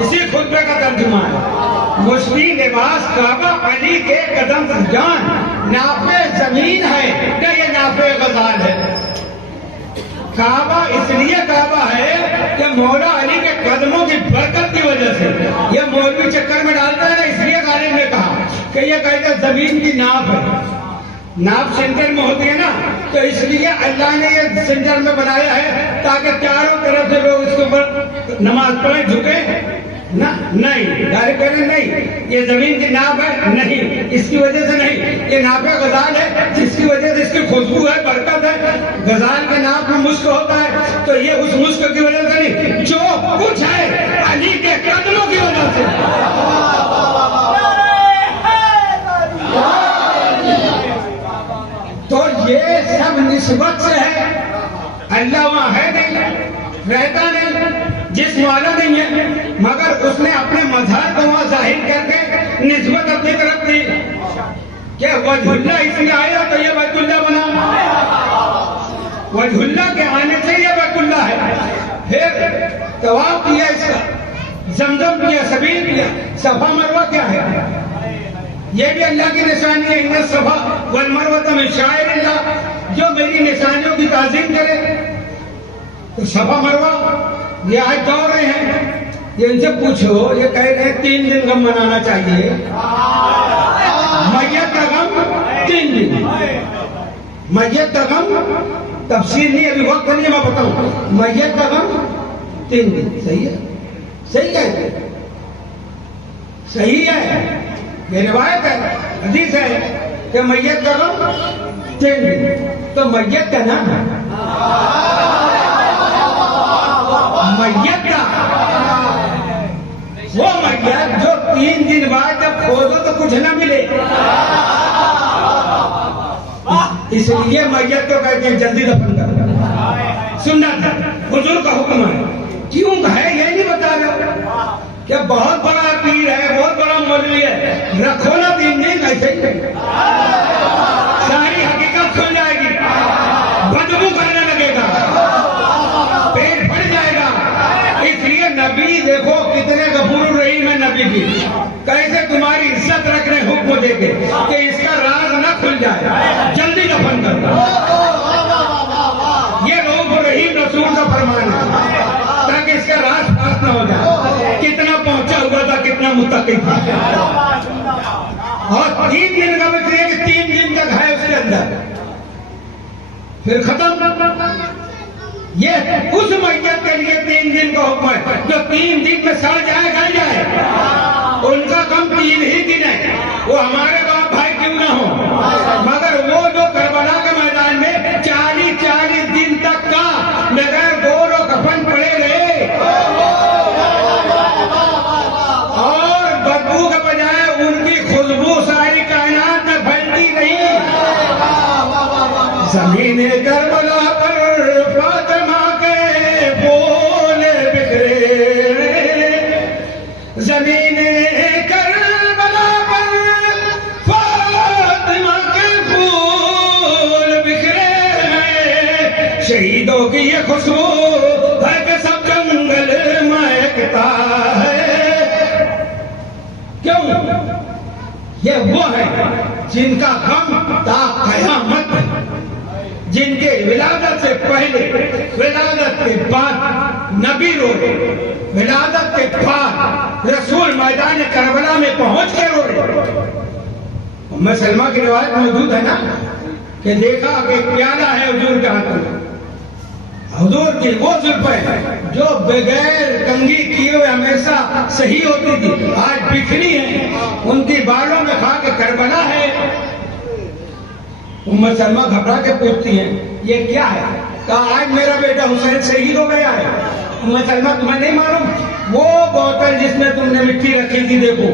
इसी खुतबे का तर्जुमा है। मुश्किल लिबास काबा, अली के कदम से जान, नाफे जमीन है क्या ये नाफे गजाल है? काबा इसलिए काबा है कि मौला अली के कदमों की बरकत की वजह से। यह मौलवी चक्कर में डालता है ना, इसलिए गालिब ने कहा कि यह कहते जमीन की नाप है, नाप सेंटर में होती है ना, तो इसलिए अल्लाह ने ये सेंटर में बनाया है ताकि चारों तरफ से लोग इसके ऊपर नमाज पढ़े, झुके ना। नहीं, गालिब कह रहे नहीं, ये जमीन की नाप है, नहीं, इसकी वजह से नहीं, ये नापे गजाल है जिसकी वजह से इसकी खुशबू है, बरकत है। गजाल के नाप में मुश्क होता है, तो ये उस मुश्क की वजह से नहीं, जो कुछ है अली के कदमों की वजह से। तो ये सब निस्बत से है, अल्लाह वहां है नहीं, रहता नहीं, जिस्म वाला नहीं है, मगर उसने अपने मजहर को वहां जाहिर करके निस्बत अपनी तरफ दी। क्या वजहुल्लाह इसलिए आया तो ये बैतुल्लाह बना, वजहुल्लाह के आने से ये बैतुल्लाह है। फिर तवाफ किया, इसका जमजम किया, सबील किया, सफा मरवा क्या है? ये भी अल्लाह की निशानी है। इन्ना सफा वल मरवा मिन शाइरिल्लाह, जो मेरी निशानियों की ताज़ीम करे। तो सफा मरवा ये आज दौड़ रहे हैं, ये इनसे पूछो, ये कह रहे हैं 3 दिन गम मनाना चाहिए। मैयत का गम 3 दिन, मैयत का गम, तफसीर नहीं अभी वक्त नहीं, मैं बताऊं। मैयत का गम 3 दिन, सही है? सही कहते, सही है, ये रिवायत है, हदीस है कि मैयत का गम 3 दिन। तो मैयत का नाम है मैयत का, वो मैयत जो 3 दिन बाद जब खोदो तो कुछ न मिले, इसलिए मैयत को कहते हैं जल्दी दफन करो। सुन्नत है, हुजूर का हुक्म है। क्यों है ये नहीं बता रहे क्या? बहुत बड़ा पीर है, बहुत बड़ा मौलवी है, रखो ना 3 दिन, ऐसे ही सारी हकीकत खुल जाएगी, बदबू करने लगेगा। कि इसका राज न खुल जाए, जल्दी दफन कर दो। ये रऊफ रहीम रसूल का फरमान है, ताकि इसका राज फास न हो जाए। कितना पहुंचा हुआ था, कितना मुत्तकी था। और 3 दिन का मतलब कि 3 दिन तक है उसके अंदर, फिर खत्म। ये उस मैयत के लिए 3 दिन का हुक्म है जो 3 दिन में सड़ जाए, गल जाए। उनका कम 3 ही दिन है, वो हमारे बाप भाई क्यों ना हो, मगर वो जो करबला के मैदान में 40 दिन तक का बगैर गोर और कफन पड़े रहे और बदबू के बजाय उनकी खुशबू सारी कायनात में फैलती रही। ज़मीन करबला पर फातिमा के फूल बिखरे, ज़मीन करबला पर फातिमा के फूल बिखरे हैं। शहीदों की ये खुशबू है कि सब जंगल महकता है। क्यों? ये वो है जिनका गम ता कयामत है, जिनके विलादत से पहले, विलादत के बाद नबी रोए, विलादत के बाद रसूल मैदान करबला में पहुंच के रोए। उम्मे सलमा की रिवायत मौजूद है ना कि देखा कि प्याला है हुजूर के हाथ में, हुजूर की वो जुल्फें जो बगैर कंघी किए हुए हमेशा सही होती थी, आज बिखरी है, उनकी बालों में खा के करबला है। उम्मे सलमा घबरा के पूछती हैं, ये क्या है? कहा आज मेरा बेटा हुसैन शहीद हो गया है। उम्मे सलमा तुम्हें नहीं मालूम? वो बोतल जिसमें तुमने मिट्टी रखी थी, देखो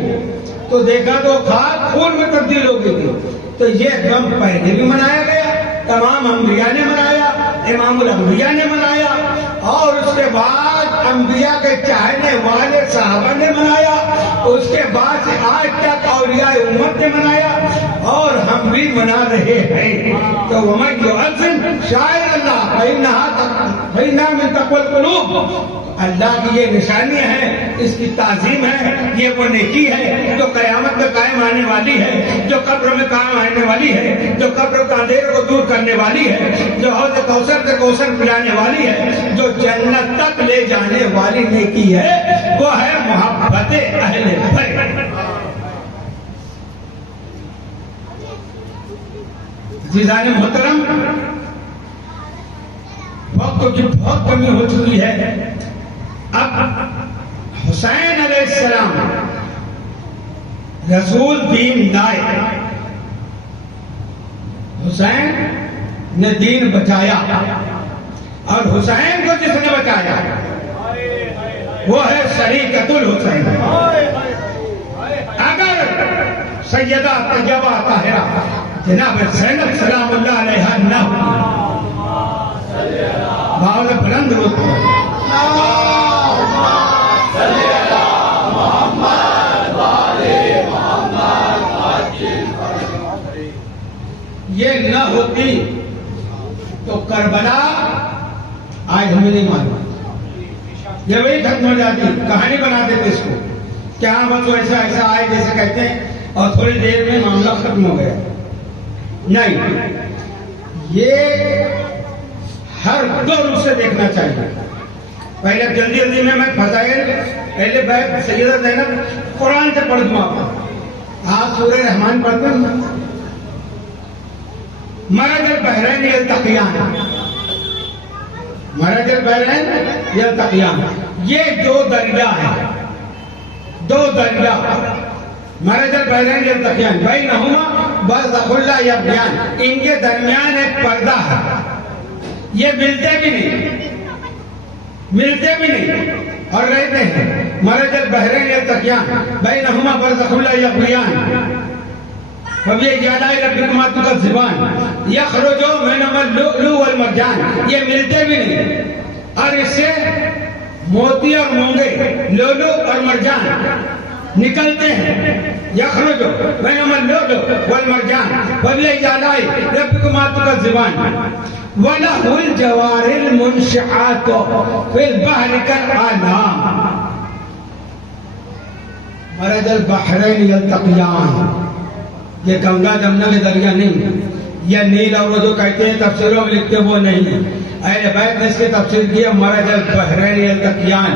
तो देखा तो खाक खून में तब्दील हो गई थी। तो ये गम पहले भी मनाया गया, तमाम अंबिया ने मनाया, इमामुल अंबिया ने मनाया, और उसके बाद अंबिया के चाहने वाले साहबा ने मनाया, उसके बाद से आज तक औलिया उम्मत ने मनाया, और हम भी मना रहे हैं। तो वमन युअज़्ज़िम शाइर अल्लाह फइन्नहा मिन तक़वल क़ुलूब, अल्लाह की ये निशानियां हैं, इसकी ताज़ीम है, ये वो नेकी है जो कयामत में कायम आने वाली है, जो कब्र में कायम आने वाली है, जो कब्र के अंधेरे को दूर करने वाली है, जो हौज़ कौसर से कौसर पिलाने वाली है, जो जन्नत तक ले जाने वाली नेकी है, वो है मोहब्बत अहले बैत। जीज़ान मोहतरम, वक्त की बहुत कमी हो चुकी है। अब हुसैन अलैहिस्सलाम रसूल दीन लाए, हुसैन ने दीन बचाया, और हुसैन को जिसने बचाया वो है शरीकतुल हुसैन। अगर सैयदा तैयबा ताहिरा जनाब ज़ैनब सलामुल्लाह अलैहा न बावल बुलंद होते, ये न होती तो करबला आज हमें नहीं मालूम, ये वही खत्म हो जाती, कहानी बना देते इसको, क्या बस ऐसा ऐसा आए जैसे कहते हैं, और थोड़ी देर में मामला खत्म हो गया। नहीं, ये हर दौर से देखना चाहिए। पहले जल्दी जल्दी में मैं फजाइल पहले बैठ सैयदा ज़ैनब कुरान से पढ़ दूँ आपको। आप सूरह रहमान पढ़ते हैं, मरजल बहरैन यल्तक़ियान, मरजल बहरैन यल्तक़ियान, ये दो दरिया है, दो दरिया, मरजल बहरैन यल्तक़ियान बैनहुमा बरज़ख़ुल ला यब्ग़ियान, इनके दरमियान एक पर्दा है, ये मिलते भी नहीं, मिलते भी नहीं और रहते हैं। मरजल बहरैन यल्तक़ियान बैनहुमा बरज़ख़ुल ला यब्ग़ियान यख़रुजु मिनहुल लुअलुअ वल मरजान, ये मिलते भी नहीं, और इससे मोती और मूंगे, लुअलुअ और मरजान निकलते हैं। यख़रुजु मिनहुल लुअलुअ वल मरजान फबिअय्यि रब्बिकुमा तुकज़्ज़िबान वलहुल जवारिल मुनशिआतु फिल बहरि कल-आलाम। मरजल बहरैन यल्तक़ियान, ये गंगा जमुना के दरिया नहीं, या नील और वो जो कहते हैं तफसीरों में लिखते वो नहीं है। अहले बैत ने इसकी तफसीर किया मरज अल बहरैन अल तकियान,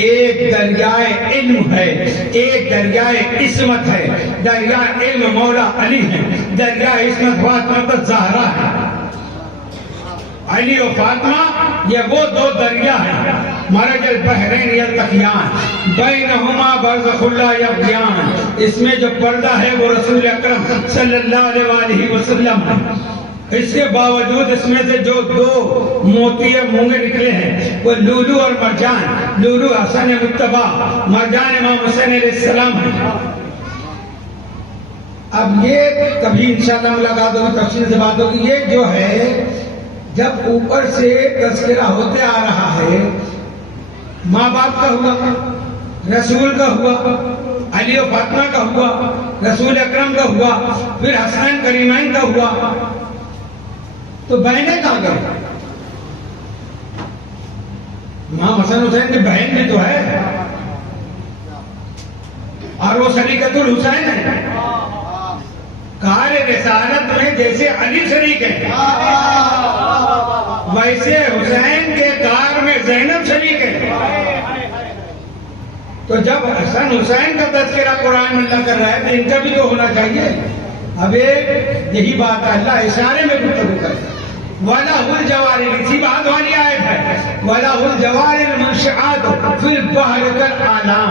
एक दरियाए इल्म है, एक दरियाए इस्मत है। दरिया इल्म मौला अली है, दरिया इस्मत फातिमा ज़हरा है। अली और फातिमा ये वो दो दरिया है। मरज अल बहरैन अल तकियान बैनहुमा बरज़खुल्ला यब्गियान, इसमें जो पर्दा है वो रसूल अकरम सल्लल्लाहु अलैहि वसल्लम है। इसके बावजूद इसमें से जो दो मोती मूंगे निकले हैं वो लूलू और मरजान, लूलू हसन मुत्तबा, मरजान इमाम हुसैन अलैहिस्सलाम है। अब ये कभी इंशाअल्लाह मुलाकात होगी, तफसील से बात होगी। ये जो है जब ऊपर से तज़किरा होते आ रहा है, माँ बाप का हुआ, रसूल का हुआ, अली और फातिमा का हुआ, रसूल अकरम का हुआ, फिर हसन करीमैन का हुआ, तो बहनें कहाँ गए? इमाम हसन हुसैन की बहन भी तो है, और वो सलीकतुल हुसैन है। कार रिसालत में जैसे अली शरीक है, वैसे हुसैन के कार में ज़ैनब शरीक है। तो जब हसन हुसैन का तज़किरा कुरान में अल्लाह कर रहा है तो इनका भी तो होना चाहिए। अब यही बात है, अल्लाह इशारे में गुफ्तगू करता है। वलाहुल जवारिल, इसी बात वाली आयत है, वलाहुल जवारिल मुनशआत फिल बहर कल आलाम।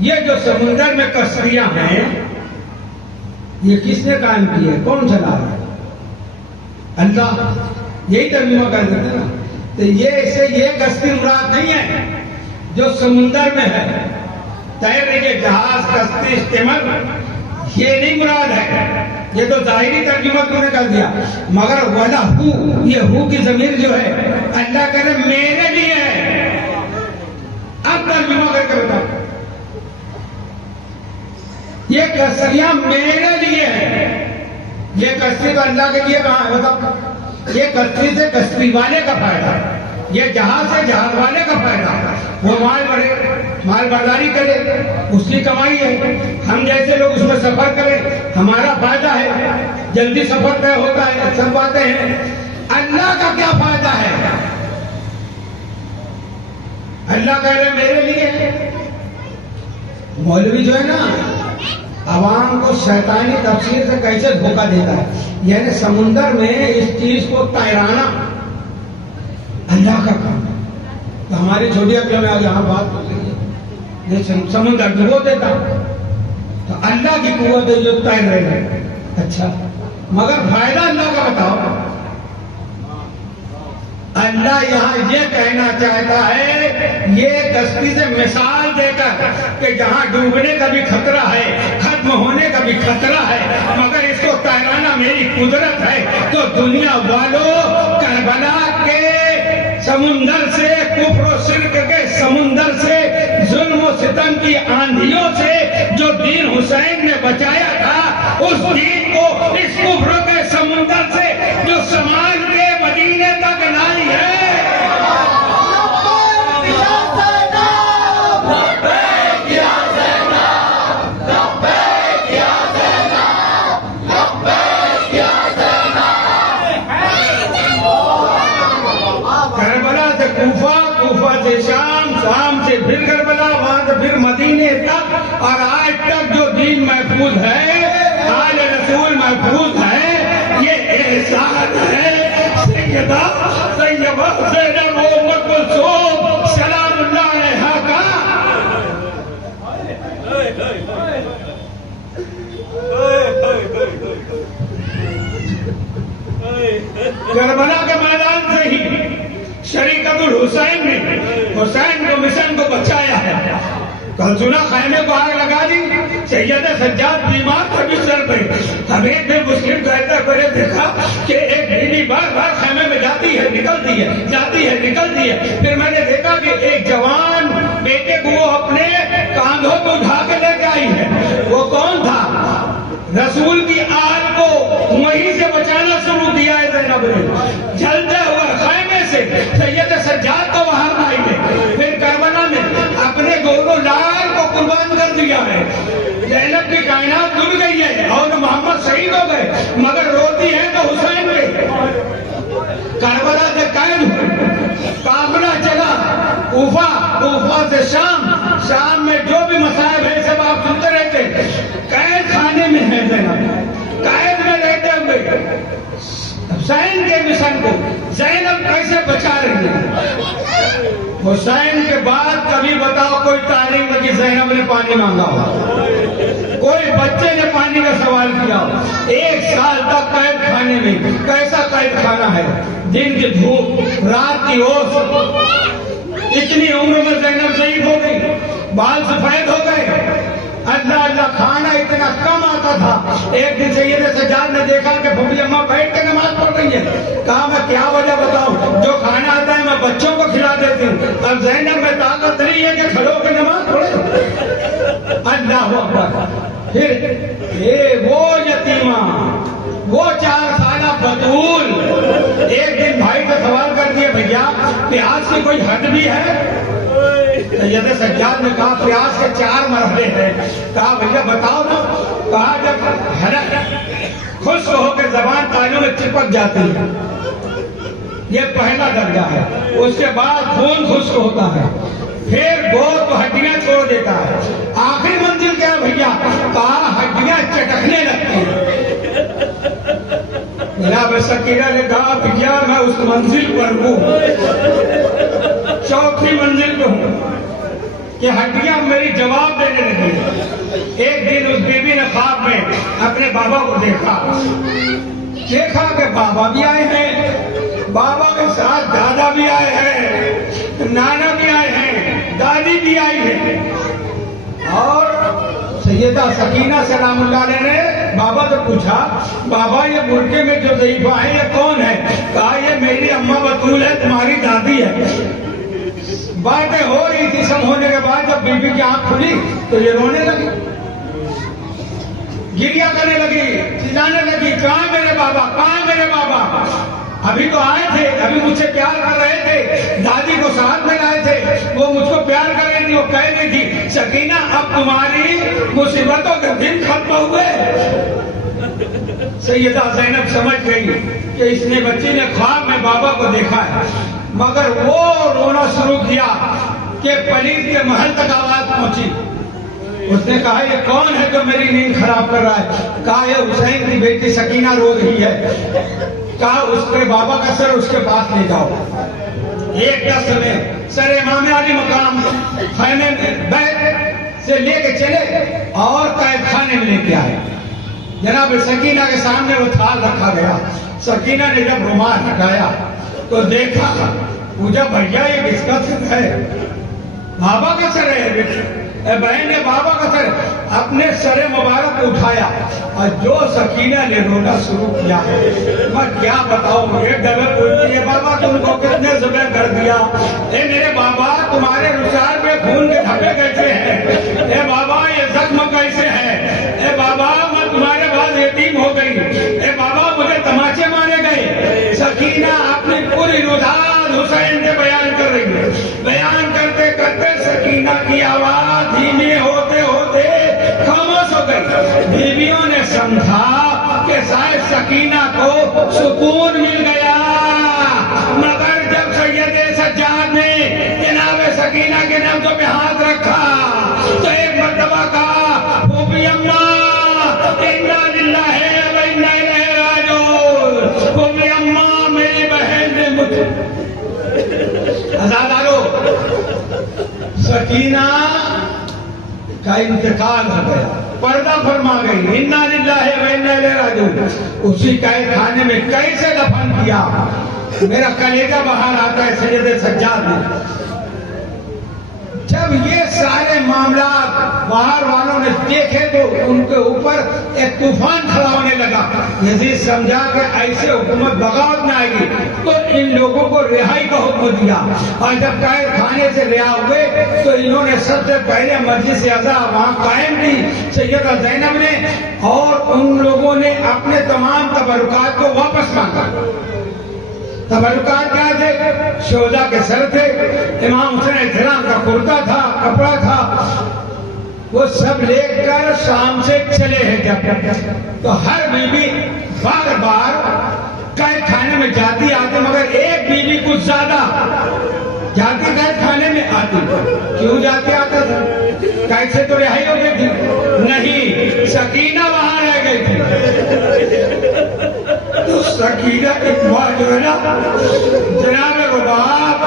ये जो समुद्र में कश्तियां हैं, ये किसने कायम की है? कौन चला रहा है? अल्लाह। यही तर्जुमा कर देते ना। तो ये इसे ये कश्ती मुराद नहीं है जो समुद्र में है, तैरने के जहाज, कश्ती, स्टीमर, ये नहीं मुराद है। ये तो जाहिरी तर्जुमा तूने कर दिया, मगर वाला हु, ये हु की जमीर जो है अल्लाह कह रहे मेरे लिए है। अब तर्जुमा करके बताओ, ये कश्तियां मेरे लिए है। ये कश्ती तो अल्लाह के लिए कहाँ है बताओ? ये कश्ती से कश्ती वाले का फायदा, ये जहाज से जहाज वाले का फायदा। वो माल बर्दारी करे, उसकी कमाई है। हम जैसे लोग उसमें सफर करें, हमारा फायदा है, जल्दी सफर तय होता है, सब बातें हैं। अल्लाह का क्या फायदा है? अल्लाह कह रहे मेरे लिए। मौलवी जो है ना, आवाम को शैतानी तफसीर से कैसे धोखा देता है, यानी समुंदर में इस चीज को तैराना अल्लाह का काम है। तो हमारी छोटी अकल में आज यहाँ बात कर रही है, ये समुद्र डुबो देता, तो अल्लाह की कुव्वत है जो तैर रहे हैं। अच्छा, मगर फायदा अल्लाह का बताओ। अल्लाह यहाँ ये कहना चाहता है, ये कश्ती से मिसाल देकर कि जहाँ डूबने का भी खतरा है, खत्म होने का भी खतरा है, मगर इसको तैराना मेरी कुदरत है। तो दुनिया वालों, करबला के समुंदर से, कुफ्र शिर्क के समुंदर से, जुल्म और सितम की आंधियों से जो दीन हुसैन ने बचाया था, उस दीन को इस कुफ्र के समुंदर से जो समाज के मदीने तक लाई है। करबला से कूफा, कूफा से शाम, शाम से फिर करबला, वहां से फिर मदीने तक, और आज तक जो दीन महफूज है, आले रसूल महफूज है। ये एहसान है सैयदा सैयबा ज़ैनब उम्म कुलसूम सलामुल्लाह अलैहा का। करबला के मैदान से ही शरीकतुल हुसैन ने हुसैन को मिशन को बचाया है। कल सुना खैमे को आग लगा दी, सैयद सज्जाद बीमार थे बिस्तर पे। हमें भी मुस्लिम कहता करे देखा कि एक बीवी बार बार खैमे में जाती है निकलती है, जाती है निकलती है। फिर मैंने देखा कि एक जवान बेटे को वो अपने कांधों को उठा के लेके आई है। वो कौन था? रसूल की आग को वहीं से बचाना शुरू किया है ज़ैनब ने। जलते हुए खैमे से सैयद सज्जाद को बाहर लाई है। फिर करबला में अपने दोनों लाल को कुर्बान कर दिया है। ज़ैनब की कायनात डूब गई है और कूफा से शाम में जो भी मसाइब है सब आप सुनते रहते। कैद खाने में है ज़ैनब, कैद में रहते हुए हुसैन के मिशन को ज़ैनब कैसे बचा रही है। हुसैन के बाद कभी बताओ कोई तारीख में कि ज़ैनब ने पानी मांगा हो, कोई बच्चे ने पानी का सवाल किया हो। 1 साल तक कैद खाने में, कैसा कैद खाना है, दिन की धूप, रात की ओस। इतनी उम्र में ज़ैनब ज़ईफ हो गई, बाल सफेद हो गए। अल्लाह खाना इतना कम आता था। एक दिन सैयद सज्जाद ने देखा कि फूफी अम्मा बैठ के नमाज पढ़ रही है। कहा मैं क्या वजह बताऊं, जो खाना आता है मैं बच्चों को खिला देती हूँ, अब ज़ैनब में ताकत नहीं है कि खड़ो के नमाज पढ़े। अल्लाह अकबर। फिर ये वो यतीमा, वो 4 साला बतूल एक दिन भाई का सवाल कर दिया, भैया प्याज की कोई हद भी है। सैयद सज्जाद ने कहा प्याज के 4 मरहले हैं। कहा भैया बताओ ना। कहा जब खुश्क होकर जबान तालू में चिपक जाती है, ये पहला दर्जा है। उसके बाद खून खुश्क होता है, फिर गोद हड्डियां छोड़ देता है। आखिरी मंजिल क्या है भैया? कहा हड्डियां चटकने लगती हैं। जनाब सकीना ने कहा भैया मैं उस मंजिल पर हूँ, 4थी मंजिल पे हूँ कि हड्डियां मेरी जवाब देने लगी। एक दिन उस बीबी ने ख्वाब में अपने बाबा को देखा कि बाबा भी आए हैं, बाबा के साथ दादा भी आए हैं, नाना भी आए हैं, दादी भी आई है। और सैयदा सकीना सलामुल्लाह ने बाबा से पूछा, बाबा ये बुरके में जो ज़ईफा है ये कौन है? कहा ये मेरी अम्मा बतूल है, तुम्हारी दादी है। बातें हो रही थी। सब होने के बाद जब बीबी की आंख खुली तो ये रोने लगी, गिरिया करने लगी, चिल्लाने लगी, कहाँ मेरे बाबा, कहाँ मेरे बाबा? अभी तो आए थे, अभी मुझसे प्यार कर रहे थे, दादी को साथ में लाए थे, वो मुझको प्यार कर रही थी। वो कह रही थी सकीना अब तुम्हारी मुसीबतों के दिन खत्म हुए। सैयदा ज़ैनब समझ गई कि इसने बच्ची ने ख्वाब में बाबा को देखा है, मगर वो रोना शुरू किया कि पलीद के महल तक आवाज पहुंची। उसने कहा ये कौन है जो मेरी नींद खराब कर रहा है? कहा ये हुसैन की बेटी सकीना रो रही है। कहा उसके बाबा का सर उसके पास ले जाओ। एक दस में सर इमाम अली मकाम खैमे बैठ से लेके चले और कैद खाने में लेके आए। जनाब सकीना के सामने वो थाल रखा गया। सकीना ने जब रुमाल हटाया तो देखा, पूछा भैया ये किसका सर है? बाबा का सर है। बहन ने बाबा का सर अपने सरे मुबारक उठाया और जो सकीना ने रोना शुरू किया, मैं क्या बताऊं। एक दफे पूछती है बाबा तुमको कितने जुबे कर दिया? ए मेरे बाबा तुम्हारे रुसार में खून के धब्बे कैसे हैं? ए बाबा ये जख्म कैसे है? ए बाबा मैं तुम्हारे बाद यतीम हो गई। ए बाबा मुझे तमाचे मारे गए। सकीना अपनी पूरी रुसार हुसैन के बयान कर रही है। बयान करते करते सकीना की आवाज धीमी होते होते खामोश हो गई। बीवियों ने समझा कि शायद सकीना को सुकून मिल गया, मगर जब सैयद सज्जाद ने जनाब सकीना के नब्ज़ों पे हाथ रखा तो एक मर्तबा कहा फूफी अम्मा इन्ना लिल्लाहि व इन्ना इलैहि राजिऊन। फूफी अम्मा मेरी बहन ने मुझे आजादारो सकीना का इंतकाल हो गया, पर्दा फरमा गई। इन्ना लिल्लाहि व इन्ना इलैहि राजिऊन। उसी कैद खाने में कैसे दफन किया, मेरा कलेजा बाहर आता है सैयद सज्जाद ने। जब ये सारे मामला बाहर वालों ने देखे तो उनके ऊपर एक तूफान खड़ा होने लगा। यजीद समझा कि ऐसे हुकूमत बगावत में आएगी तो इन लोगों को रिहाई का हुक्म दिया। और जब कैद खाने से रिहा हुए तो इन्होंने सबसे पहले मजलिस अज़ा वहां कायम की सैयदा ज़ैनब ने, और उन लोगों ने अपने तमाम तबरुकात को वापस मांगा। तबरुकात क्या थे? शोहदा के सर थे, इमाम हुसैन इस्लाम का कुर्ता था, कपड़ा था, वो सब लेकर शाम से चले हैं। जब तो हर बीबी बार बार कैद खाने में जाती आती, मगर एक बीबी कुछ ज्यादा जाती कैद खाने में? आती। क्यों जाती? आता था। कैसे तो रिहाई हो गई थी? नहीं, सकीना वहां रह गई थी। तो सकीना की मां जो है ना, जनाब रुबाब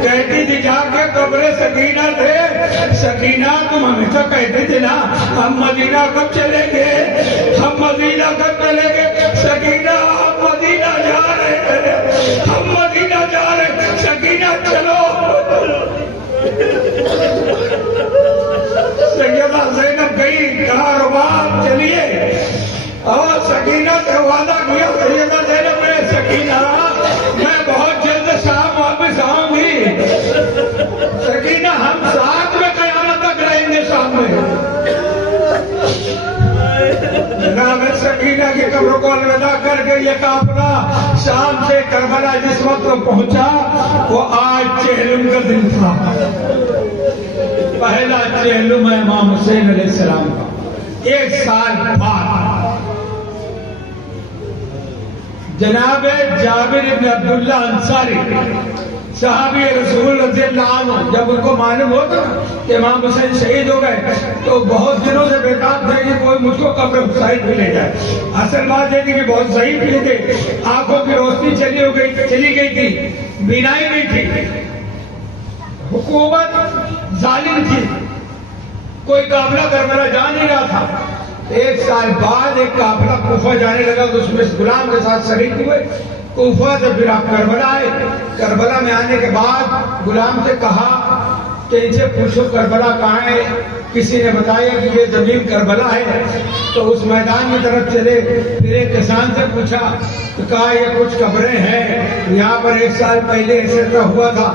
कहती थी जाके कब्र सकीना थे, सकीना तुम हमेशा कहती थी ना हम मदीना कब चलेंगे, हम मदीना कब चलेंगे, सकीना हम मदीना जा रहे हैं, हम मदीना जा रहे हैं, सकीना चलो। सैयदा ज़ैनब गई, कहा रुबाब चलिए, और सकीना से वादा किया, सैयदा ज़ैनब ने, सकीना मैं बहुत जल्द शाम वापस आऊंगी, सकीना हम साथ में कयामत तक रहेंगे शाम में। जनाब सकीना की कब्र को अलविदा करके ये काफिला शाम से करबला जिस वक्त पहुंचा वो आज चेहलुम का दिन था, पहला चेहलुम है इमाम हुसैन अलैहिस्सलाम का। 1 साल बाद जनाब जाबिर इब्न अब्दुल्ला अंसारी सहाबी रसूल रज़ियल्लाहु अन्हु, जब उनको मालूम होता कि इमाम हुसैन शहीद हो गए तो बहुत दिनों से बेताब थे कि कोई मुझको कब्र हुसैन में ले जाए। असल बात यह थी कि बहुत ज़ईफ थे, आंखों की रोशनी चली गई थी, बीनाई नहीं थी, हुकूमत जालिम थी, कोई काफिला करबला जा नहीं रहा था। 1 साल बाद एक काफिला कूफा जाने लगा तो उसमें इस गुलाम के साथ शरीक हुए। कूफा से फिर आप करबला आए। करबला में आने के बाद गुलाम से कहा कि इनसे पूछो करबला कहाँ है। किसी ने बताया कि ये जमीन करबला है, तो उस मैदान की तरफ चले। फिर एक किसान से पूछा तो कहा ये कुछ कब्रें हैं, यहाँ पर 1 साल पहले ऐसा हुआ था।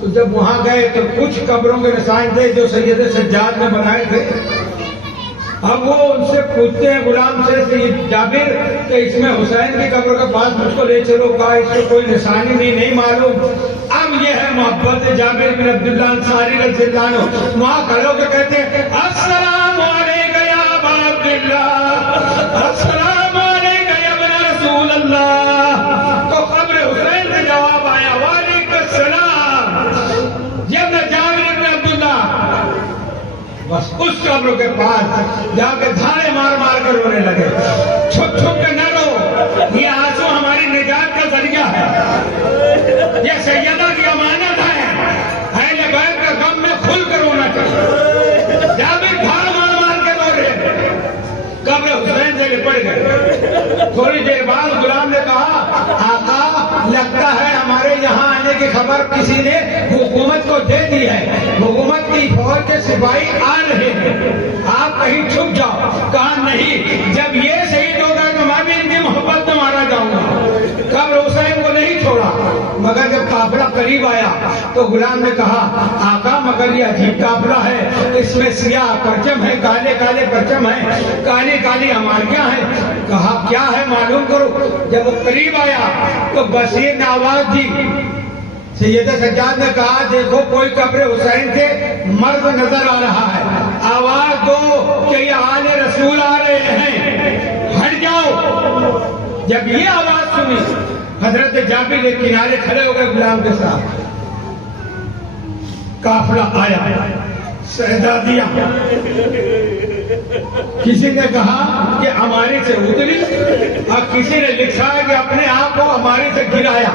तो जब वहां गए तो कुछ कब्रों के निशान थे जो सैयद सज्जाद ने बनाए थे। अब वो उनसे पूछते हैं गुलाम से जाबिर कि इसमें हुसैन की कब्र के पास मुझको ले चलो, कहा इसको कोई निशानी नहीं मालूम। अब ये है मोहब्बत जाबिर बिन अब्दुल्ला अंसारी रज़ियल्लाहु अन्हु। वहां खड़े होकर कहते हैं अस्सलाम अलैका या अबा अब्दुल्लाह, अस्सलाम अलैका या इब्न रसूल अल्लाह। तो कब्र हुसैन से जवाब आया वालेकुम सलाम। जब न जाबिर बिन अब्दुल्ला बस उस कब्र के पास जाकर धारे मार मार कर रोने लगे। छुप छुप के न रो, ये आंसू हमारी निजात का जरिया है, ये सैयदा की अमानत है। अहले बैत के गम में खुल कर रोना चाहिए। जाबिर धार मार मार के रो रहे, कब्र हुसैन से लिपट गए। थोड़ी देर बाद गुलाम ने कहा आका लगता है हमारे यहाँ आने की खबर किसी ने हुकूमत को दे दी है, हुकूमत की फौज के सिपाही आ रहे हैं, आप कहीं छुप जाओ। कहा नहीं, जब ये शहीद होगा तो मैं भी इनकी मोहब्बत में मारा जाऊंगा। कब्र हुसैन को नहीं छोड़ा, मगर जब काफिला करीब आया तो गुलाम ने कहा आका मगर ये अजीब काफिला है, इसमें सियाह परचम है, काले काले परचम है, काली काली हमारियां हैं। कहा क्या है मालूम करो। जब वो करीब आया तो बशीर ने आवाज दी, सैयद सज्जाद ने कहा देखो कोई कब्र हुसैन के मर्द नजर आ रहा है, आवाज दो कि ये आले रसूल आ रहे हैं, हट जाओ। जब ये आवाज सुनी हजरत जाबिर के किनारे खड़े हो गए गुलाम के साथ। काफिला आया, शहजादियां, किसी ने कहा कि हमारे से उतरी और किसी ने लिखा है कि अपने आप को हमारे से गिराया।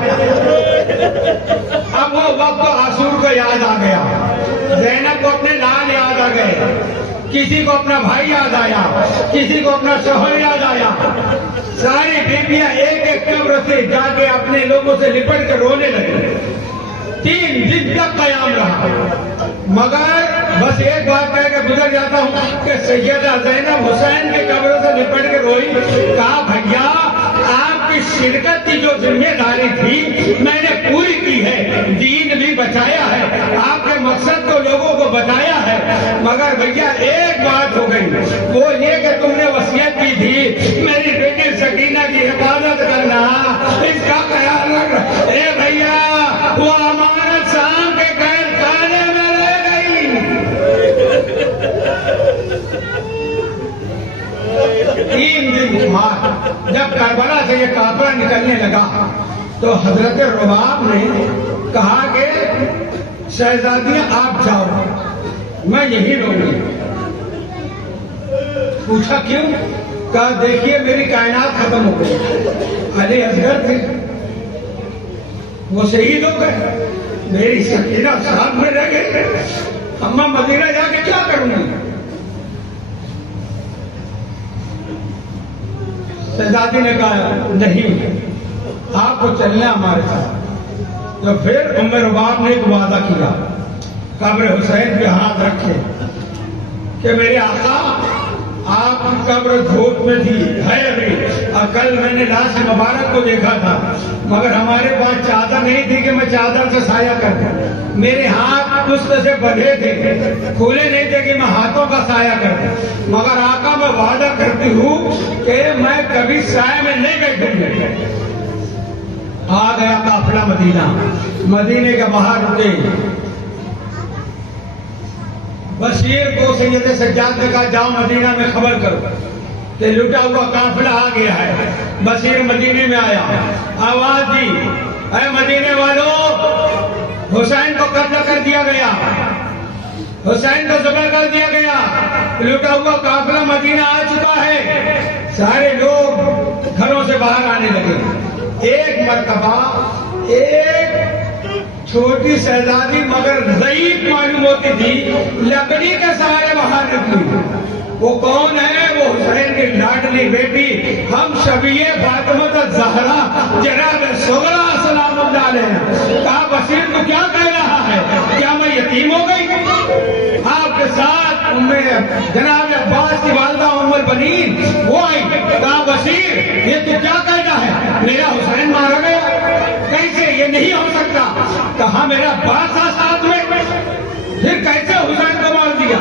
अब वो वक्त आसूर को याद आ गया, ज़ैनब को अपने लाल याद आ गए, किसी को अपना भाई याद आया, किसी को अपना शोहर याद आया। सारी बीबियां एक एक कब्र से जाके अपने लोगों से लिपट कर रोने लगे। 3 दिन तक कयाम रहा। मगर बस एक बात कह के गुजर जाता हूँ कि सैयदा ज़ैनब हुसैन के कब्र से लिपट के रोई। कहा भैया आपकी शिरकत की जो जिम्मेदारी थी मैंने पूरी की है, दीन भी बचाया है, आपके मकसद को लोगों को बताया है। मगर भैया एक बात हो गई, वो ये कि तुमने वसीयत की थी मेरी बेटी सकीना की हिफाजत करना, इसका ख्याल रखना। ए भैया वो अमानत शाम के कैद खाने में रह गई। 3 दिन बाद जब करबला से ये काफिला निकलने लगा तो हजरत रुबाब ने कहा कि शहजादियां आप जाओ, मैं यही रहूंगी। पूछा क्यों? कहा देखिए मेरी कायनात खत्म हो गई। अली असगर थे, वो शहीद हो गए, मेरी सकीना सामने रह गए, अम्मा मदीना जाके क्या करूंगी? शहजादी ने कहा नहीं, आपको चलना हमारे साथ। तो फिर उम्मे रुबाब ने एक वादा किया, कब्र हुसैन पे हाथ रखे कि मेरे आका आपकी कब्र धूप में थी, है अभी, और कल मैंने लाश मुबारक को देखा था, मगर हमारे पास चादर नहीं थी कि मैं चादर से साया कर दूं। मेरे हाथ पुस्त से बंधे थे, खुले नहीं थे कि मैं हाथों का साया कर दूं। मगर आका मैं वादा करती हूँ कि मैं कभी साया में नहीं बैठूंगी। आ गया काफिला मदीना, मदीने के बाहर रुके। बशीर को सैयद सज्जाद ने कहा जाओ मदीना में खबर करो कि लुटा हुआ काफिला आ गया है। बशीर मदीने में आया, आवाज दी, अरे मदीने वालों, हुसैन को कब्जा कर दिया गया, हुसैन को ज़ब्ह कर दिया गया, लुटा हुआ काफिला मदीना आ चुका है। सारे लोग घरों से बाहर आने लगे। एक मरतबा एक छोटी शहजादी मगर ज़ईफ मालूम होती थी, लकड़ी के सहारे बाहर निकली। वो कौन है? वो हुसैन की लाडली बेटी हम शबीए फातिमा ज़हरा जनाब सुगरा सलामुल्लाह अलैहा। कहा बशीर तो क्या कह रहा है, क्या मैं यतीम हो गई? आपके साथ जनाब अब्बास की वालदा उम्मुल बनीन वो आई। कहा बशीर ये तो क्या कहना है, मेरा हुसैन मारा गया, कैसे? ये नहीं हो सकता। कहा मेरा बाप था साथ में, फिर कैसे हुसैन को मार दिया?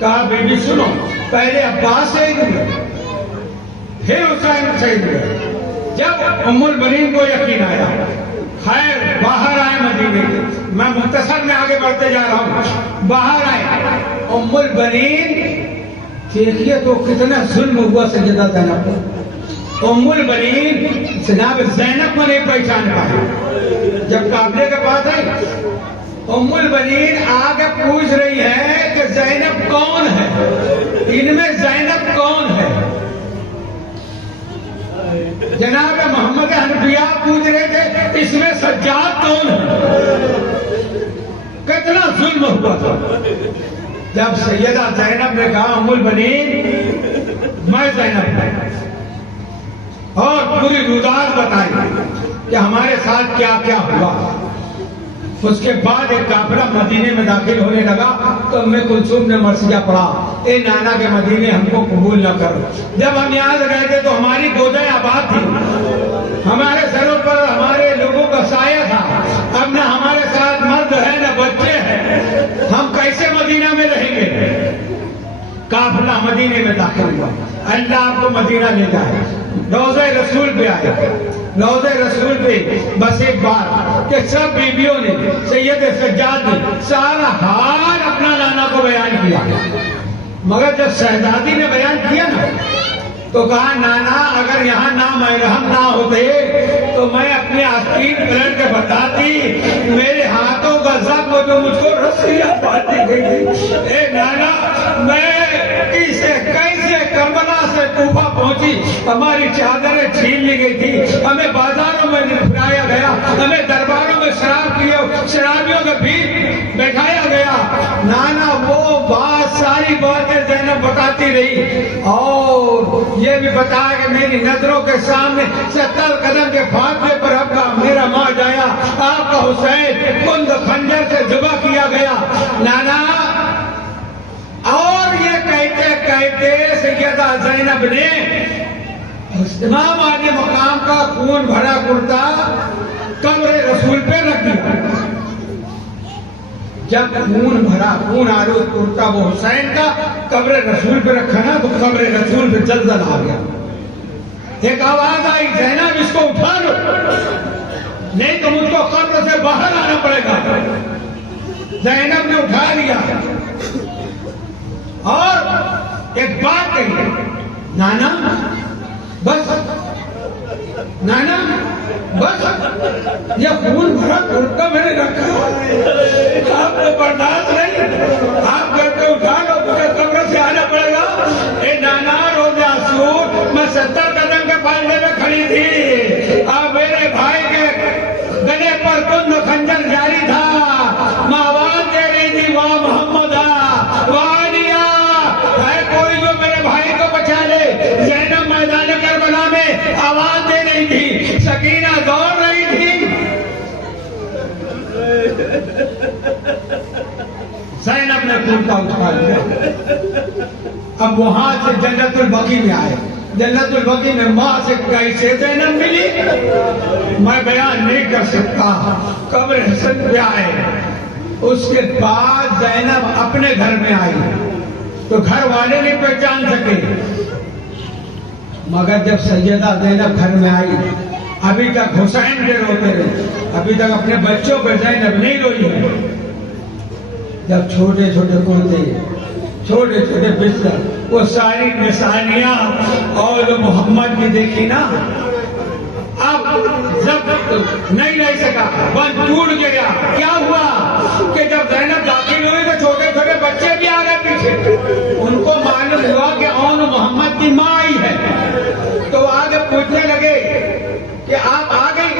कहा बेबी सुनो, पहले अब्बास शहीद हुए, फिर हुसैन शहीद हुए। जब उम्मुल बनीन को यकीन आया, खैर बाहर आए मदीने के, मैं मुख्तसर में आगे बढ़ते जा रहा हूं। बाहर आए उम्मुल बनीन, देखिए तो कितना जुल्म हुआ सैयदा ज़ैनब को। उम्मुल बनीन जनाब ज़ैनब को नहीं पहचान पाए। जब काफिले के पास आई, उम्मुल बनीन आगे पूछ रही है कि ज़ैनब कौन है, इनमें ज़ैनब कौन है? जनाब मोहम्मद हनफिया पूछ रहे थे इसमें सज्जाद कौन है? कितना जुल्म हुआ था। जब सैयदा ज़ैनब ने कहा उम्मुल बनीन मैं ज़ैनब हूं, और पूरी रुदात बताई कि हमारे साथ क्या क्या हुआ। उसके बाद एक काफिला मदीने में दाखिल होने लगा तो उम्मे कुलसूम ने मरसिया पढ़ा, ए नाना के मदीने हमको कबूल न करो। जब हम यहाँ गए थे तो हमारी गोदें आबाद थी, हमारे सरों पर हमारे लोगों का साया था। अब न हमारे साथ मर्द है न बच्चे हैं, हम कैसे मदीना में रहेंगे? काफिला मदीने में दाखिल हुआ, अल्लाह आपको मदीना ले जाए। रोज़े रसूल पे आए, रोज़े रसूल पे बस एक बार कि सब बीबियों ने, सैयद सज्जाद ने सारा हाल अपना नाना को बयान किया। मगर जब शहजादी ने बयान किया ना तो कहा नाना अगर यहाँ ना महरम ना होते तो मैं अपने आस्तीन पलट के बताती, मेरे हाथों का जख्म जो मुझको रस्सियां बांधी गई थी। ए नाना मैं कैसे करबला से कूफा पहुंची, हमारी चादरें छीन ली गई थी, हमें बाजारों में फिराया गया, हमें दरबारों में शराबियों के बीच बैठाया गया। नाना वो बात सारी बातें ज़ैनब बताती रही और ये भी बताया कि मेरी नजरों के सामने 70 कदम के फासले पर आपका मेरा मौत आया, आपका हुसैन कुंद खंजर से ज़िबा किया गया। नाना और ये कहते कहते सैयदा ज़ैनब ने इमाम आने मकाम का खून भरा कुर्ता कब्र रसूल पे रख दिया। जब खून आलूद कुर्ता वो हुसैन का कब्र रसूल पे रखा ना तो कब्र रसूल पे जल्जल आ गया। एक आवाज आई ज़ैनब इसको उठा लो, नहीं तो मुझको कब्र से बाहर आना पड़ेगा। ज़ैनब ने उठा लिया और एक बात कही, नाना बस, नाना बस, यह खून भरा कुर्ता मैंने रखा है, आपको बर्दाश्त नहीं, आप घर पे उठा लो, कब्र से आना पड़ेगा। ए नाना रोज आंसू, मैं 70 कदम के फायदे में खड़ी थी, अब मेरे भाई के गले पर कुंद खंजर जारी था, मैं आवाज दे रही थी, वाह मोहम्मदा, वाह लिया है कोई जो मेरे भाई को बचा ले। ज़ैनब मैदान करबला में आवाज दे रही थी, सकीना दौड़ रही थी। ज़ैनब ने कुर्ता उठा लिया। अब वहां से जन्नतुल बकी में आए। जन्नतुल बकी में मां से कैसे ज़ैनब मिली मैं बयान नहीं कर सकता। कब्र हसन पे आए, उसके बाद ज़ैनब अपने घर में आई तो घर वाले नहीं पहचान सके, मगर जब सैयदा ज़ैनब घर में आई, अभी तक हुसैन के रोते रहे, अभी तक अपने बच्चों पर ज़ैनब नहीं रोई है। जब छोटे छोटे कुर्ते, छोटे छोटे बिस्तर, वो सारी निशानियां और जो मोहम्मद की देखी ना, अब जब नहीं रह सका, बंद टूट गया। क्या हुआ कि जब ज़ैनब दाखिल हुई तो छोटे छोटे बच्चे भी आ गए पीछे। उनको मालूम हुआ कि औन मोहम्मद की माँ आई है, तो आगे पूछने लगे कि आप आ गई,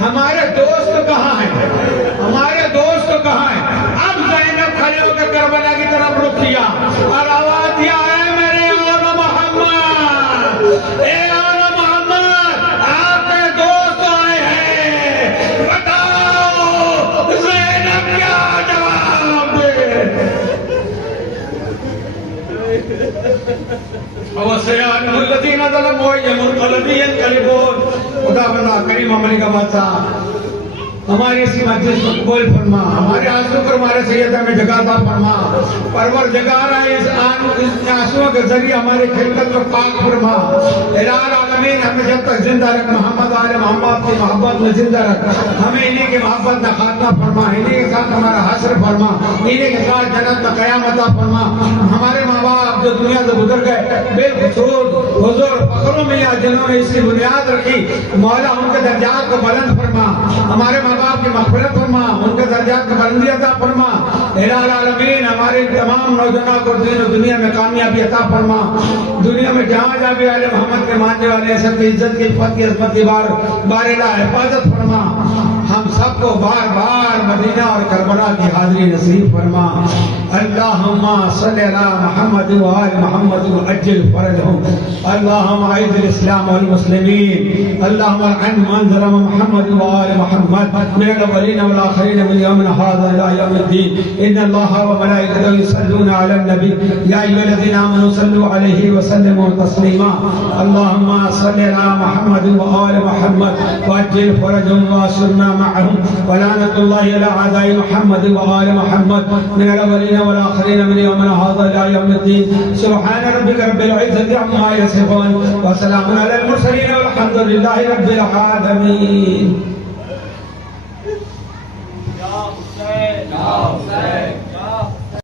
हमारे दोस्त कहाँ हैं, हमारे दोस्त कहाँ हैं। अब ज़ैनब खड़े होकर करबला की तरफ रुख किया और आवाज दिया, है मेरे औन मोहम्मद, ए औन मोहम्मद, आपके दोस्त आए हैं, बताओ ज़ैनब क्या जवाब दे। खुदा बंदा करीम अमली का बादशाह हमारी इस मस्जिद को कबूल फरमा, हमारे आंसू पर हमारे सैयदा में जगाता फरमा, परवर जगाना इस आंसुओं के जरिए हमारे खिलकत को पाक फरमा। इलाही आलमीन हमें जब तक जिंदा रख, मोहम्मद आले मोहम्मद की मोहब्बत में जिंदा रख, हमें इन्हीं की मोहब्बत में खात्मा फरमा, इन्हीं के साथ हमारा हश्र फरमा, इन्हीं के साथ जन्नत में क़यामत फरमा। हमारे माँ बाप जो दुनिया से गुजर गए बेखसूर हुजूर फखरों में या जिन्होंने इसकी बुनियाद रखी, मौला उनके दर्जात को बुलंद फरमा, हमारे माँ बाप की मग़फ़िरत फरमा, उनके दर्जात को बुलंदी अता फरमा। इलाही आलमीन हमारे तमाम नौजवानों को दीन और दुनिया में कामयाबी अता फरमा। दुनिया में जहाँ जहाँ भी आले मोहम्मद के मानने वाले सबकी इज्जत की इफ़्फ़त की अज़मत की बारिला हिफाजत फरमा। हम सबको बार बार मदीना और करबला की हाज़िरी नसीब फरमा। अल्लाहुम्मा सल्लि अला मुहम्मद व आलि मुहम्मद व अज्जिल फरजहुम। अल्लाहुम्मा अइज़्ज़िल इस्लाम वल मुस्लिमीन। अल्लाहुम्मा अन मन ज़लम मुहम्मद व आलि मुहम्मद मिनल अव्वलीन वल आखिरीन मिन यौमिना हाज़ा इला यौमिद्दीन। इन्नल्लाहा व मलाइकतहु युसल्लूना अलन नबी या अय्युहल्लज़ीना आमनू सल्लू अलैहि व सल्लिमू तस्लीमा। अल्लाहुम्मा सल्लि अला मुहम्मद व आलि मुहम्मद व अज्जिल फरजहुम व अशरना मअहुम व लानतुल्लाहि अला अदाई मुहम्मद व आलि मुहम्मद मिनल अव्वलीन वल आखिरीन मिन यौमिना हाज़ा इला यौमिद्दीन। सुब्हान रब्बिका रब्बिल इज़्ज़ति अम्मा यसिफून व सलामुन अलल मुरसलीन वल्हम्दुलिल्लाहि रब्बिल आलमीन। या हुसैन